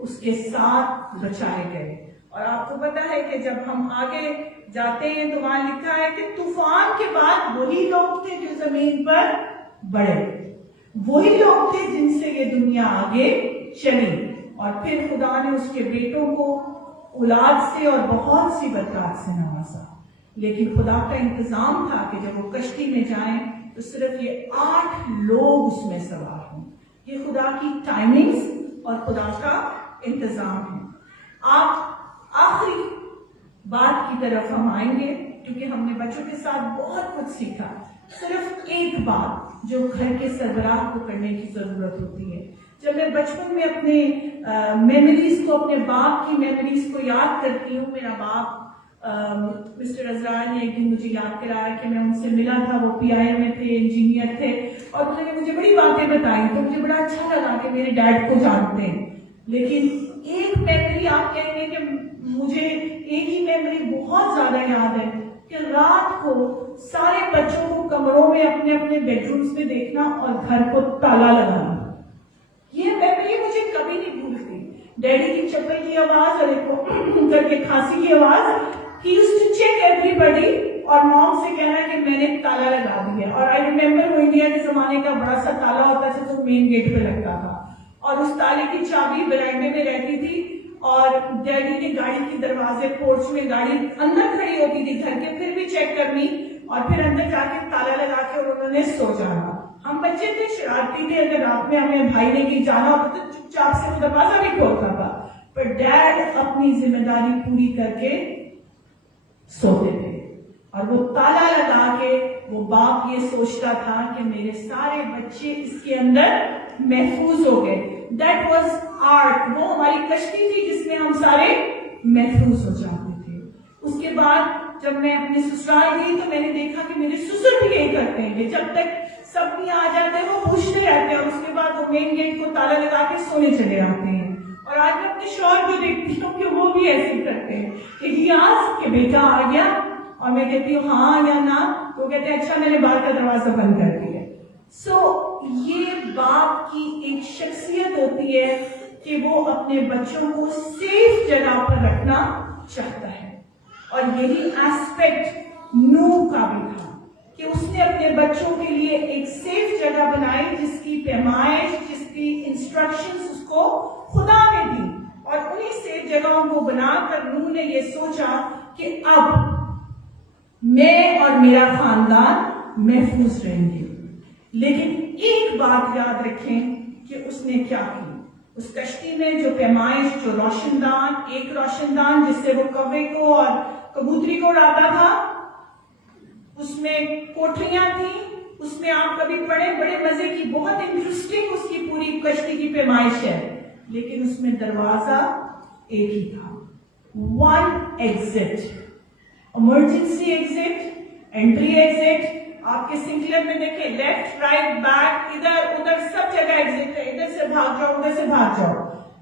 उसके साथ बचाए गए। और आपको पता है कि जब हम आगे जाते हैं तो वहां लिखा है कि तूफान के बाद वही लोग थे जो जमीन पर बढ़े, वही लोग थे जिनसे ये दुनिया आगे चली। और फिर खुदा ने उसके बेटों को औलाद से और बहुत सी बरकत से नवाजा। लेकिन खुदा का इंतजाम था कि जब वो कश्ती में जाएं तो सिर्फ ये 8 लोग उसमें सवार हों। ये खुदा की टाइमिंग्स और खुदा का इंतजाम है। आप आखिरी बात की तरफ हम आएंगे, क्योंकि हमने बच्चों के साथ बहुत कुछ सीखा। सिर्फ एक बात जो घर के सरबराह को करने की जरूरत होती है। जब मैं बचपन में अपने मेमोरीज को, अपने बाप की मेमोरीज को याद करती हूँ, मेरा बाप मिस्टर अजरार ने एक दिन मुझे याद कराया कि मैं उनसे मिला था, वो PIM में थे, इंजीनियर थे, और उन्होंने मुझे बड़ी बातें बताई, तो मुझे बड़ा अच्छा लगा कि मेरे डैड को जानते हैं। लेकिन एक मेमोरी आप कहेंगे कि मुझे एक ही मेमोरी बहुत ज्यादा याद है कि रात को सारे बच्चों को कमरों में अपने अपने बेडरूम्स में देखना और घर को ताला लगाना। ये मेमोरी मुझे कभी नहीं भूलती। डैडी की चप्पल की आवाज और एक करके खांसी की आवाज, he used to check everybody, और मॉम से कहना कि मैंने ताला लगा दिया। और आई रिमेम्बर वो इंडिया के जमाने का बड़ा सा ताला होता था जो मेन गेट पे लगता था, और उस ताले की चाबी बरामदे में रहती थी, और डैडी ने गाड़ी के दरवाजे, पोर्च में गाड़ी अंदर खड़ी होती थी घर के, फिर भी चेक करनी, और फिर अंदर जाके ताला लगा के और उन्होंने सो जाना। हम बच्चे थे, शरारती थे, अगर रात में हमें भाई ने कहीं जाना होता तो चुपचाप से दरवाजा भी खोलता था, पर डैड अपनी जिम्मेदारी पूरी करके सोते थे। और वो ताला लगा के वो बाप ये सोचता था कि मेरे सारे बच्चे इसके अंदर महफूज हो गए। दैट वाज आर्क, वो हमारी कश्ती थी जिसमें हम सारे महफूज हो जाते थे। उसके बाद जब मैं अपने ससुराल गई तो मैंने देखा कि मेरे ससुर भी यही करते हैं, जब तक सब नहीं आ जाते वो पूछते रहते हैं, और उसके बाद वो मेन गेट को ताला लगा के सोने चले जाते हैं। और आज मैं अपने शौहर को देखती हूँ कि वो भी ऐसे करते हैं कि हियाज के बेटा आ गया, और मैं कहती हूँ हाँ या ना, तो कहते हैं अच्छा मैंने बाहर का दरवाजा बंद कर दिया। सो ये बाप की एक शख्सियत होती है कि वो अपने बच्चों को सेफ जगह पर रखना चाहता है, और यही एस्पेक्ट नूह का भी था कि उसने अपने बच्चों के लिए एक सेफ जगह बनाई, जिसकी पैमाइश, जिसकी इंस्ट्रक्शंस उसको खुदा ने दी, और उन्हीं सेफ जगहों को बनाकर नूह ने ये सोचा कि अब मैं और मेरा खानदान महफूज रहेंगे। लेकिन एक बात याद रखें कि उसने क्या की। उस कश्ती में जो पैमाइश, जो रोशनदान, एक रोशनदान जिससे वो कौवे को और कबूतरी को उड़ाता था, उसमें कोठरियां थी, उसमें आप कभी पढ़े, बड़े मजे की, बहुत इंटरेस्टिंग उसकी पूरी कश्ती की पैमाइश है, लेकिन उसमें दरवाजा एक ही था, one exit, emergency exit, entry exit. आपके सिंक्लेयर में देखें, लेफ्ट राइट बैक, इधर उधर सब जगह एग्जिट है, इधर से भाग जाओ, उधर से भाग जाओ।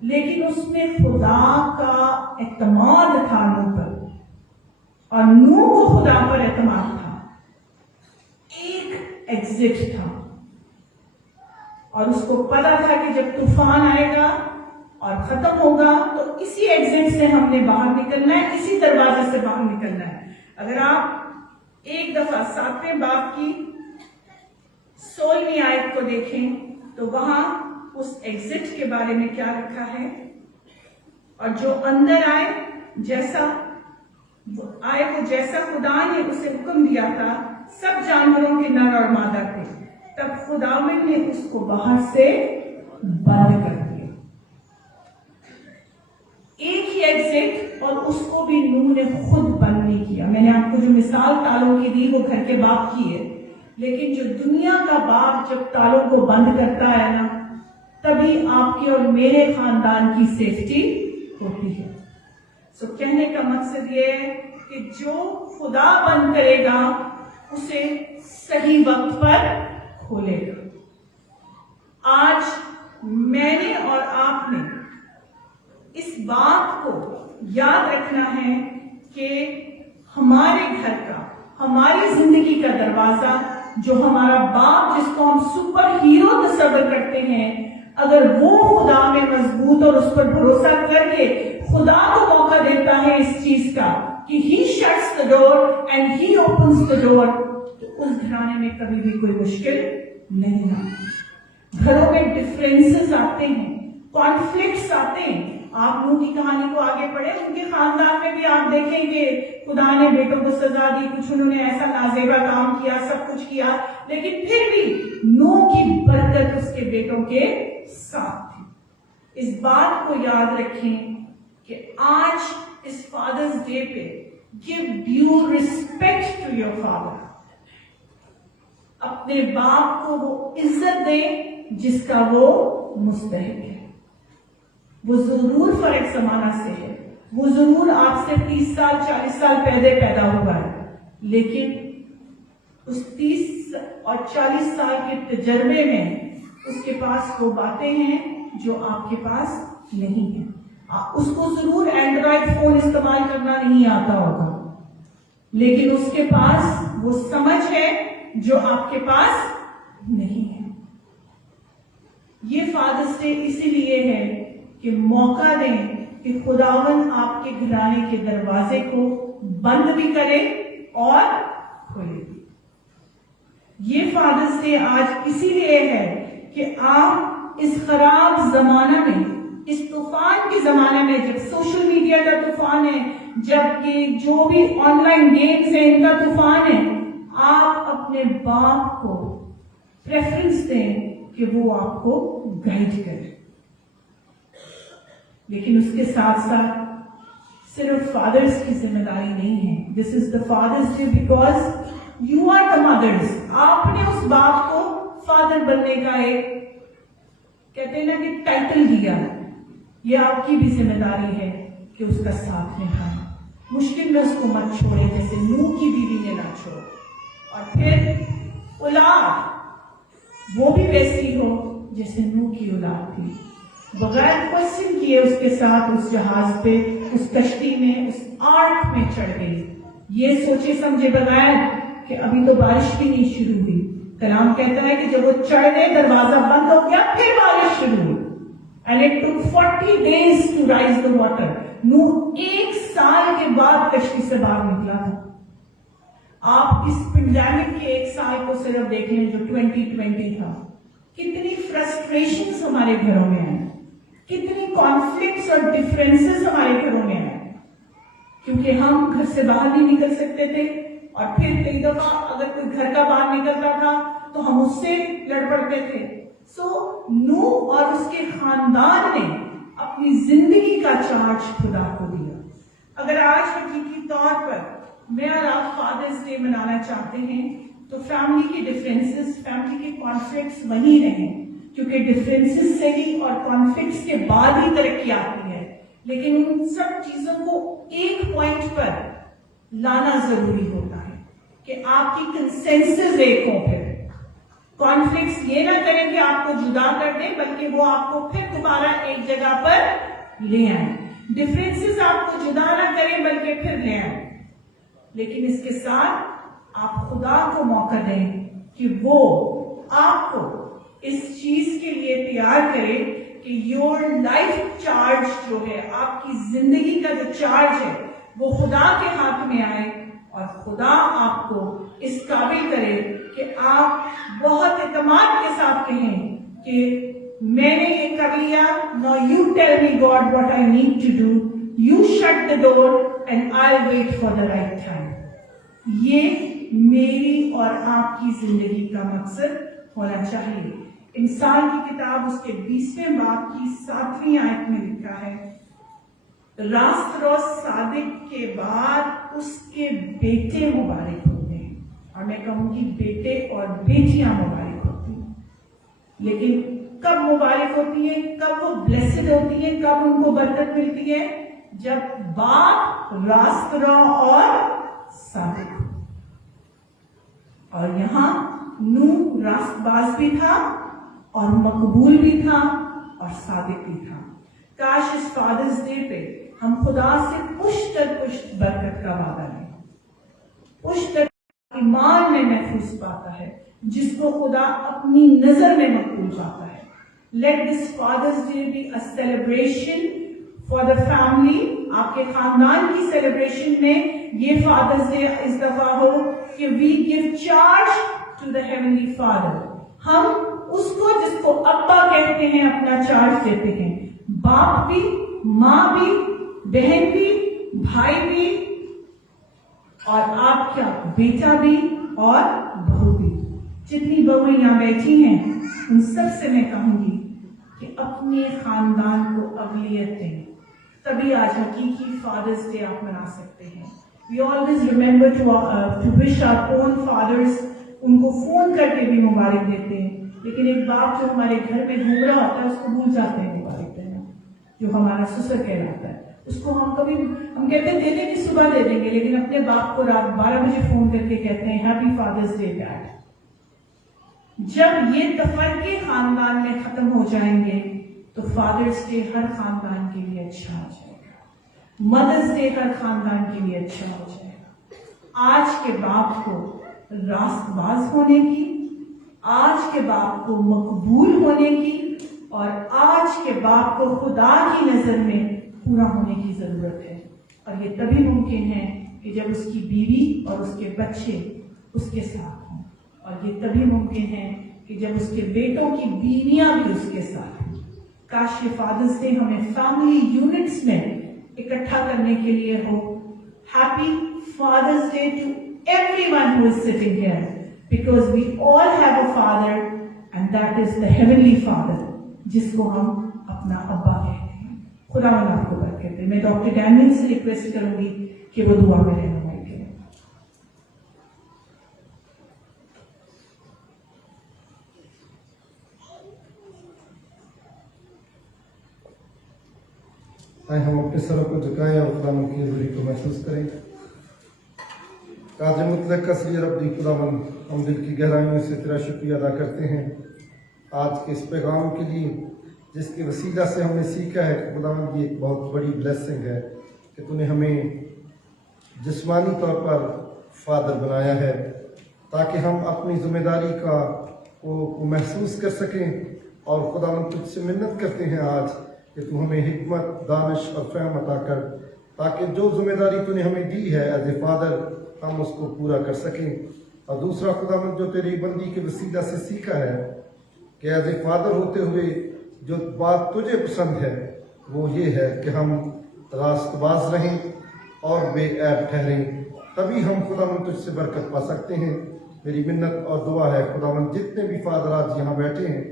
लेकिन उसमें खुदा का एतमाद था नूह पर, और नूह को खुदा पर एतमाद था। एक एग्जिट था, और उसको पता था कि जब तूफान आएगा और खत्म होगा तो इसी एग्जिट से हमने बाहर निकलना है, इसी दरवाजे से बाहर निकलना है। अगर आप एक दफा 7वें बाब की 16वीं आयत को देखें तो वहां उस एग्जिट के बारे में क्या लिखा है, और जो अंदर आए, जैसा आए वो जैसा खुदा ने उसे हुक्म दिया था, सब जानवरों के नर और मादा थे, तब खुदावंद ने उसको बाहर से बंद कर दिया। एक ही एग्जिट, और उसको भी नूह ने खुद बंद नहीं किया। मैंने आपको जो मिसाल तालों की दी वो घर के बाप की है, लेकिन जो दुनिया का बाप जब तालों को बंद करता है ना, तभी आपके और मेरे खानदान की सेफ्टी होती है। सो कहने का मकसद ये है कि जो खुदा बंद करेगा उसे सही वक्त पर खोलेगा। आज मैंने और आपने इस बात को याद रखना है कि हमारे घर का, हमारी जिंदगी का दरवाजा, जो हमारा बाप जिसको हम सुपर हीरो तस्वर करते हैं, अगर वो खुदा में मजबूत और उस पर भरोसा करके खुदा को मौका देता है इस चीज का कि he shuts the door and he opens the door, तो उस घराने में कभी भी कोई मुश्किल नहीं आती। घरों में डिफरेंसेस आते हैं, कॉन्फ्लिक्ट्स आते हैं। आप नूह की कहानी को आगे पढ़े, उनके खानदान में भी आप देखेंगे खुदा ने बेटों को सजा दी, कुछ उन्होंने ऐसा नाजेबा काम किया, सब कुछ किया, लेकिन फिर भी नूह की बरकत उसके बेटों के साथ थी। इस बात को याद रखें कि आज इस फादर्स डे पे give due respect to your father. अपने बाप को वो इज्जत दें जिसका वो मुस्तहिक है। वो जरूर फर्क जमाना से है, वो जरूर आपसे 30 साल 40 साल पहले पैदा हुआ है, लेकिन उस 30 और 40 साल के तजर्बे में उसके पास वो बातें हैं जो आपके पास नहीं है। उसको जरूर एंड्रॉइड फोन इस्तेमाल करना नहीं आता होगा, लेकिन उसके पास वो समझ है जो आपके पास नहीं है। ये फादर्स डे इसीलिए है कि मौका दें कि खुदावन आपके घराने के दरवाजे को बंद भी करे और खोले भी। ये फादर्स डे आज इसीलिए है कि आप इस खराब जमाना में, इस तूफान के जमाने में, जब सोशल मीडिया का तूफान है, जब ये जो भी ऑनलाइन गेम्स है इनका तूफान है, आप अपने बाप को प्रेफरेंस दें कि वो आपको गाइड करे। लेकिन उसके साथ साथ सिर्फ फादर्स की जिम्मेदारी नहीं है। This is the father's day because you are the mothers. आपने उस बाप को फादर बनने का एक, कहते हैं ना कि टाइटल दिया। ये आपकी भी जिम्मेदारी है कि उसका साथ निभाएं। मुश्किल में उसको मत छोड़े, जैसे नूह की बीवी ने ना छोड़ा। और फिर औलाद वो भी वैसी हो जैसे नूह की औलाद थी, बगैर क्वेश्चन किए उसके साथ उस जहाज पे, उस कश्ती में, उस आर्क में चढ़ गई, ये सोचे समझे बगैर कि अभी तो बारिश भी नहीं शुरू हुई। कलाम कहता है कि जब वो चढ़ गए, दरवाजा बंद हो गया, फिर बारिश शुरू हुई। And it took 40 days to rise the water. नूह 1 साल के बाद कश्ती से बाहर निकला था। आप इस पेंडेमिक के 1 साल को सिर्फ देख लें जो 2020 था। कितनी फ्रस्ट्रेशंस हमारे घरों में आए, कितनी कॉन्फ्लिक्ट्स और डिफरेंसेस हमारे घरों में आए, क्योंकि हम घर से बाहर नहीं निकल सकते थे। और फिर कई दफा अगर कोई घर का बाहर निकलता था तो हम उससे लड़ पड़ते थे। सो नूह और उसके खानदान ने अपनी जिंदगी का चार्ज खुदा को दिया। अगर आज हकीकी तौर पर मैं और आप फादर्स डे मनाना चाहते हैं तो फैमिली के डिफरेंसेस, फैमिली के कॉन्फ्लिक्ट्स वहीं रहें, क्योंकि डिफरेंसेस से ही और कॉन्फ्लिक्ट्स के बाद ही तरक्की आती है। लेकिन उन सब चीजों को एक पॉइंट पर लाना जरूरी होता है कि आपकी कंसेंसस एक हो। फिर कॉन्फ्लिक्ट्स ये ना करें कि आपको जुदा कर दें, बल्कि वो आपको फिर दोबारा एक जगह पर ले आए। डिफरेंसेस आपको जुदा ना करें बल्कि फिर ले आए। लेकिन इसके साथ आप खुदा को मौका दें कि वो आपको इस चीज के लिए तैयार करे कि योर लाइफ चार्ज जो है, आपकी जिंदगी का जो चार्ज है, वो खुदा के हाथ में आए और खुदा आपको इस काबिल करे कि आप बहुत इत्मीनान के साथ कहें कि मैंने ये कर लिया, now you tell me God what I need to do, you shut the door and I wait for the right time. ये मेरी और आपकी जिंदगी का मकसद होना चाहिए। इंसान की किताब उसके 20वें बाब की 7वीं आयत में लिखा है, रास्त रोज सादिक के बाद उसके बेटे मुबारक होते हैं। और मैं कहूंगी बेटे और बेटियां मुबारक होती हैं। लेकिन कब मुबारक होती है, कब वो ब्लेसिड होती है, कब उनको बरकत मिलती है? जब बाप रास्त रो और सादिक। और यहां नूह रास्तबाज भी था और मकबूल भी था और सादिक भी था। काश इस फादर्स डे पे हम खुदा से पुष्ट दर पुष्ट बरकत का वादा लें। पुष्ट दर ईमान में महफूज पाता है, जिसको खुदा अपनी नजर में मकबूल पाता है। Let this father's day be a celebration for the family. आपके खानदान की सेलिब्रेशन में ये फादर्स डे इस दफा हो कि we give charge to the heavenly father. हम उसको जिसको अब्बा कहते हैं अपना चार्ज देते हैं। बाप भी, माँ भी, बहन भी, भाई भी, और आप क्या, बेटा भी और बहू भी। जितनी बहुएं यहाँ बैठी हैं उन सब से मैं कहूंगी कि अपने खानदान को अवलियत दें, तभी आज हकीकी फादर्स डे आप मना सकते हैं। We always remember to wish our own fathers उनको फ़ोन करके भी मुबारक देते हैं, लेकिन एक बाप जो हमारे घर में घूम रहा होता है उसको भूल जाते हैं मुबारक देना, जो हमारा ससुर कहलाता है। उसको हम कहते हैं दे देंगे, सुबह दे देंगे, लेकिन अपने बाप को रात 12 बजे फ़ोन करके कहते हैं हैप्पी फादर्स डे डैड। जब ये तफरके खानदान में ख़त्म हो जाएंगे तो फादर्स डे हर खानदान के लिए अच्छा हो जाएगा, मदर्स डे हर खानदान के लिए अच्छा हो जाएगा। आज के बाप को रास्तबाज होने की, आज के बाप को मकबूल होने की और आज के बाप को खुदा की नज़र में पूरा होने की ज़रूरत है। और ये तभी मुमकिन है कि जब उसकी बीवी और उसके बच्चे उसके साथ हों, और ये तभी मुमकिन है कि जब उसके बेटों की बीवियां भी उसके साथ हों। काश ये फादर्स डे हमें फैमिली यूनिट्स में इकट्ठा करने के लिए हो। Happy father's day to everyone who is sitting here, because we all have a father and that is the heavenly father, जिसको हम अपना अब्बा कहते हैं। खुदावंद आपको बरकत दे। मैं डॉक्टर डैनियल से रिक्वेस्ट करूंगी कि वो दुआ में रहनुमाई करें। आए हम अपने सरों को झुकाएं और खुदावंद की हज़ूरी को महसूस करें। काज़ मुतलक असली रब्बी खुदावंद, हम दिल की गहराइयों से तेरा शुक्रिया अदा करते हैं आज के इस पैगाम के लिए, जिसके वसीला से हमने सीखा है कि खुदावंद ये एक बहुत बड़ी ब्लेसिंग है कि तूने हमें जिस्मानी तौर पर फादर बनाया है ताकि हम अपनी जिम्मेदारी को महसूस कर सकें। और खुदावंद तुझसे मिन्नत करते हैं आज कि तू हमें हिकमत, दानिश और फहम अता कर, ताकि जो जिम्मेदारी तूने हमें दी है एज ए फादर हम उसको पूरा कर सकें। और दूसरा खुदावंद जो तेरी बंदी के वसीला से सीखा है कि एज ए फादर होते हुए जो बात तुझे पसंद है वो ये है कि हम रास्तबाज रहें और बेऐब ठहरें, तभी हम खुदावंद तुझसे बरकत पा सकते हैं। मेरी मिन्नत और दुआ है खुदावंद जितने भी फादर आज यहाँ बैठे हैं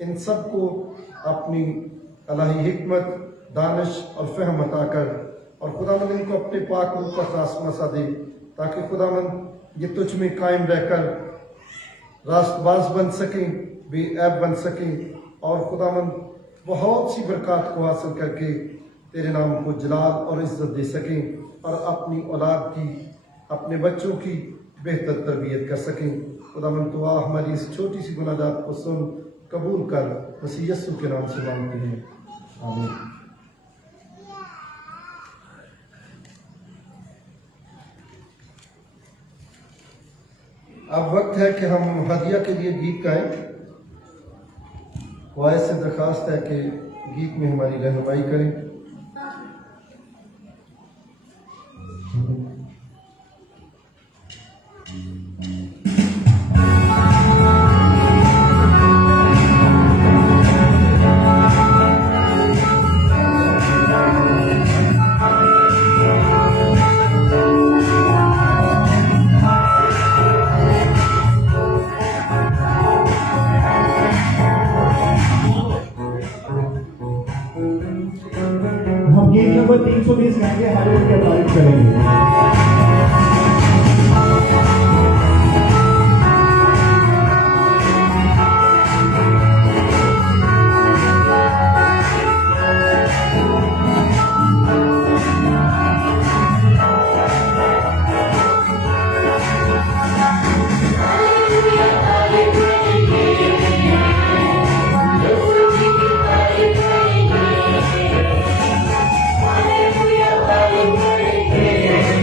इन सब को अपनी अलाही हिकमत, दानिश और फहम अता कर, और खुदावंद इनको अपने पाक रूह का खासमसा दे ताकि खुदावंद ये तुझ में कायम रहकर रास्तबाज बन सकें, बेऐब बन सकें और खुदावंद बहुत सी बरकत को हासिल करके तेरे नाम को जलाल और इज्जत दे सकें और अपनी औलाद की, अपने बच्चों की बेहतर तरबियत कर सकें। खुदावंद तो हमारी इस छोटी सी गुनाहगार को सुन कबूल कर, मसीह यीशु के नाम से मांगते हैं, आमीन। अब वक्त है कि हम हदिया के लिए गीत गाएं। वाइस से दरखास्त है कि गीत में हमारी रहनुमाई करें। हम गीत नंबर 320 गाएंगे, हमारे उनके तारीफ करेंगे। Hallelujah, hallelujah.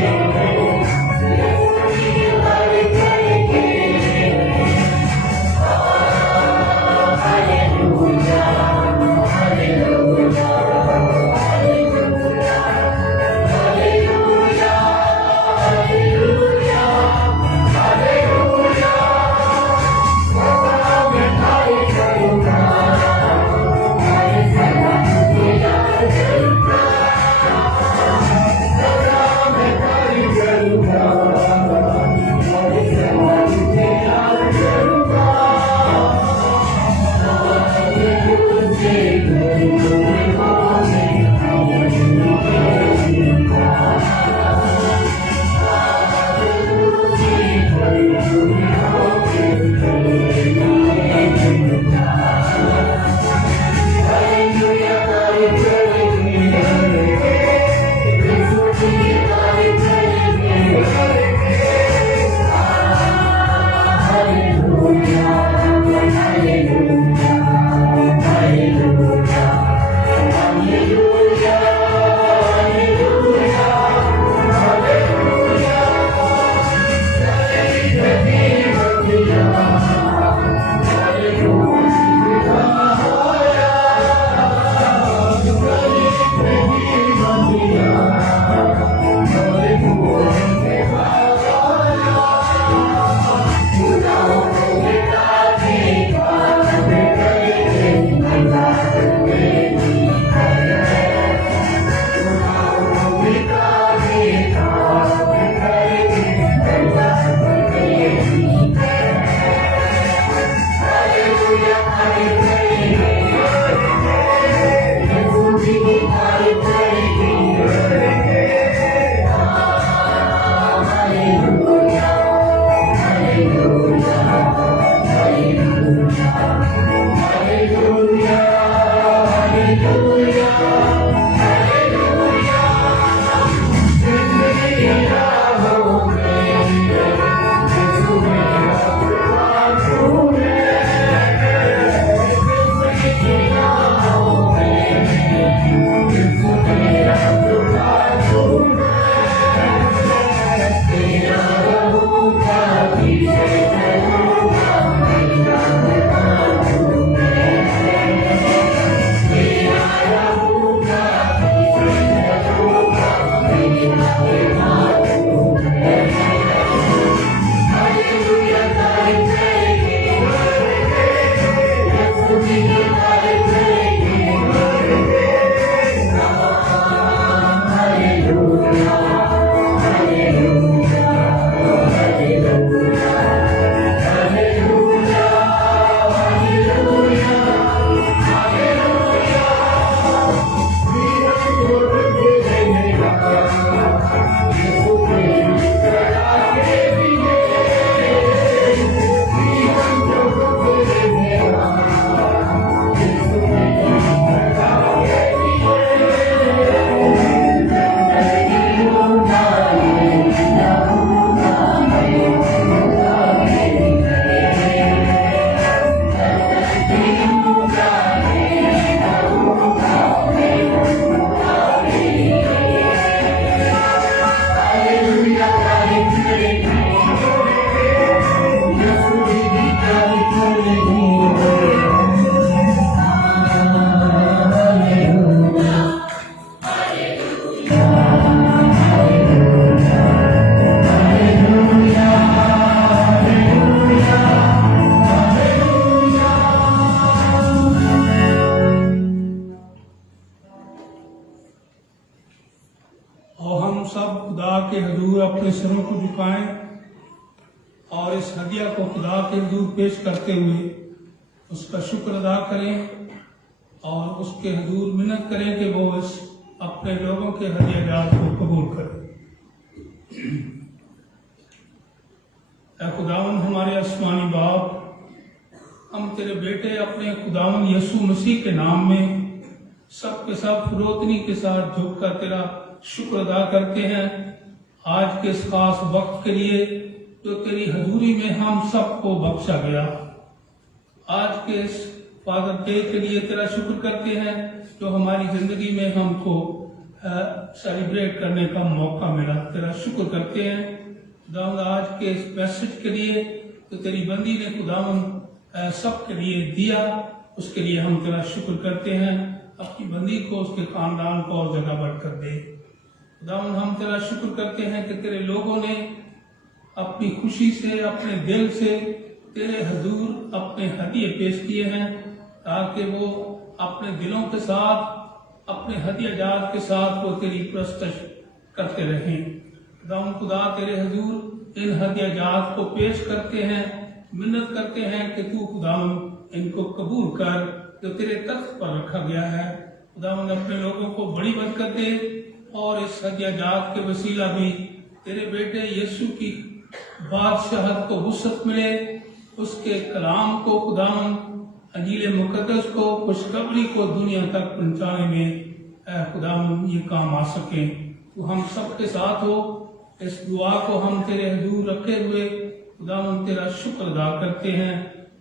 और हम सब खुदा के हजूर अपने सिरों को झुकाएं और इस हदिया को खुदा के हजूर पेश करते हुए उसका शुक्र अदा करें और उसके हजूर मिन्नत करें कि वो इस अपने लोगों के हदिया जात को कबूल करे। ऐ खुदावन हमारे आसमानी बाप, हम तेरे बेटे अपने खुदावन यीशु मसीह के नाम में सब के सब फरोतनी के साथ झुककर तेरा शुक्र अदा करते हैं आज के इस खास वक्त के लिए जो तेरी हजूरी में हम सबको बख्शा गया। आज के इस फादर डे के लिए तेरा शुक्र करते हैं जो हमारी जिंदगी में हमको सेलिब्रेट करने का मौका मिला। तेरा शुक्र करते हैं खुदावंद आज के इस मैसेज के लिए तो तेरी बंदी ने खुदावंद सबके लिए दिया, उसके लिए हम तेरा शुक्र करते हैं। अपनी बंदी को उसके खानदान को और जगह बढ़कर दे। खुदावंद हम तेरा शुक्र करते हैं कि तेरे लोगों ने अपनी खुशी से अपने दिल से तेरे हजूर अपने हदिये पेश किए हैं ताकि वो अपने दिलों के साथ अपने हदिया जात के साथ वो तेरी प्रस्तश करते रहें। खुदावंद खुदा तेरे हजूर इन हदिया जात को पेश करते हैं, मिन्नत करते हैं कि तू खुदावंद इनको कबूल कर जो तेरे तख्त पर रखा गया है। खुदावंद अपने लोगों को बड़ी बरकत दे और इस हदिया जात के वसीला भी तेरे बेटे यीशु की बादशाहत को वुसअत मिले, उसके कलाम को खुदावंद अंजील मुकद्दस को खुशखबरी को दुनिया तक पहुंचाने में खुदावंद ये काम आ सके। तो हम सबके साथ हो। इस दुआ को हम तेरे हजूर रखे हुए खुदावंद तेरा शुक्र अदा करते हैं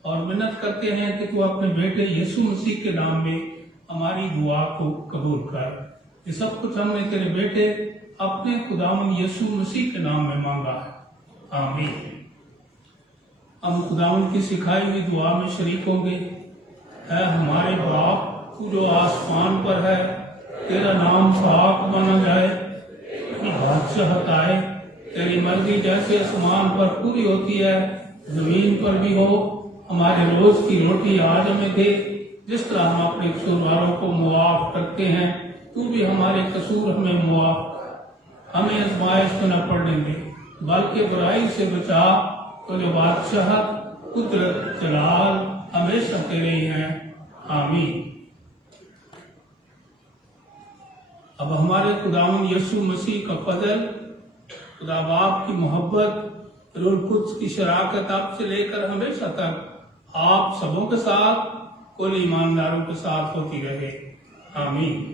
और मिन्नत करते हैं कि तू अपने बेटे यीशु मसीह के नाम में हमारी दुआ को कबूल कर। ये सब कुछ हमने तेरे बेटे अपने खुदावंद यीशु मसीह के नाम में मांगा है, आमीन। हम खुदावंद की सिखाई हुई दुआ में शरीक होंगे। है हमारे बाप तू जो आसमान पर है, तेरा नाम पाक माना जाए, तेरी बादशाहत आए, तेरी मर्जी जैसे आसमान पर पूरी होती है जमीन पर भी हो। हमारे रोज की रोटी आज हमें दे, जिस तरह हम अपने कसूरवारों को मुआफ करते हैं तू भी हमारे कसूर हमें मुआफ। हमें आजमाइश में न पड़ने दे बल्कि बुराई से बचा, तो जो बादशाहत कुदरत जलाल हमेशा तेरे ही हैं, आमीन। अब हमारे खुदावंद यीशु मसीह का फजल, खुदा बाप की मोहब्बत, रूह कुद्स की शराकत आप से लेकर हमेशा तक आप सबों के साथ कुल ईमानदारों के साथ होती रहे, आमीन।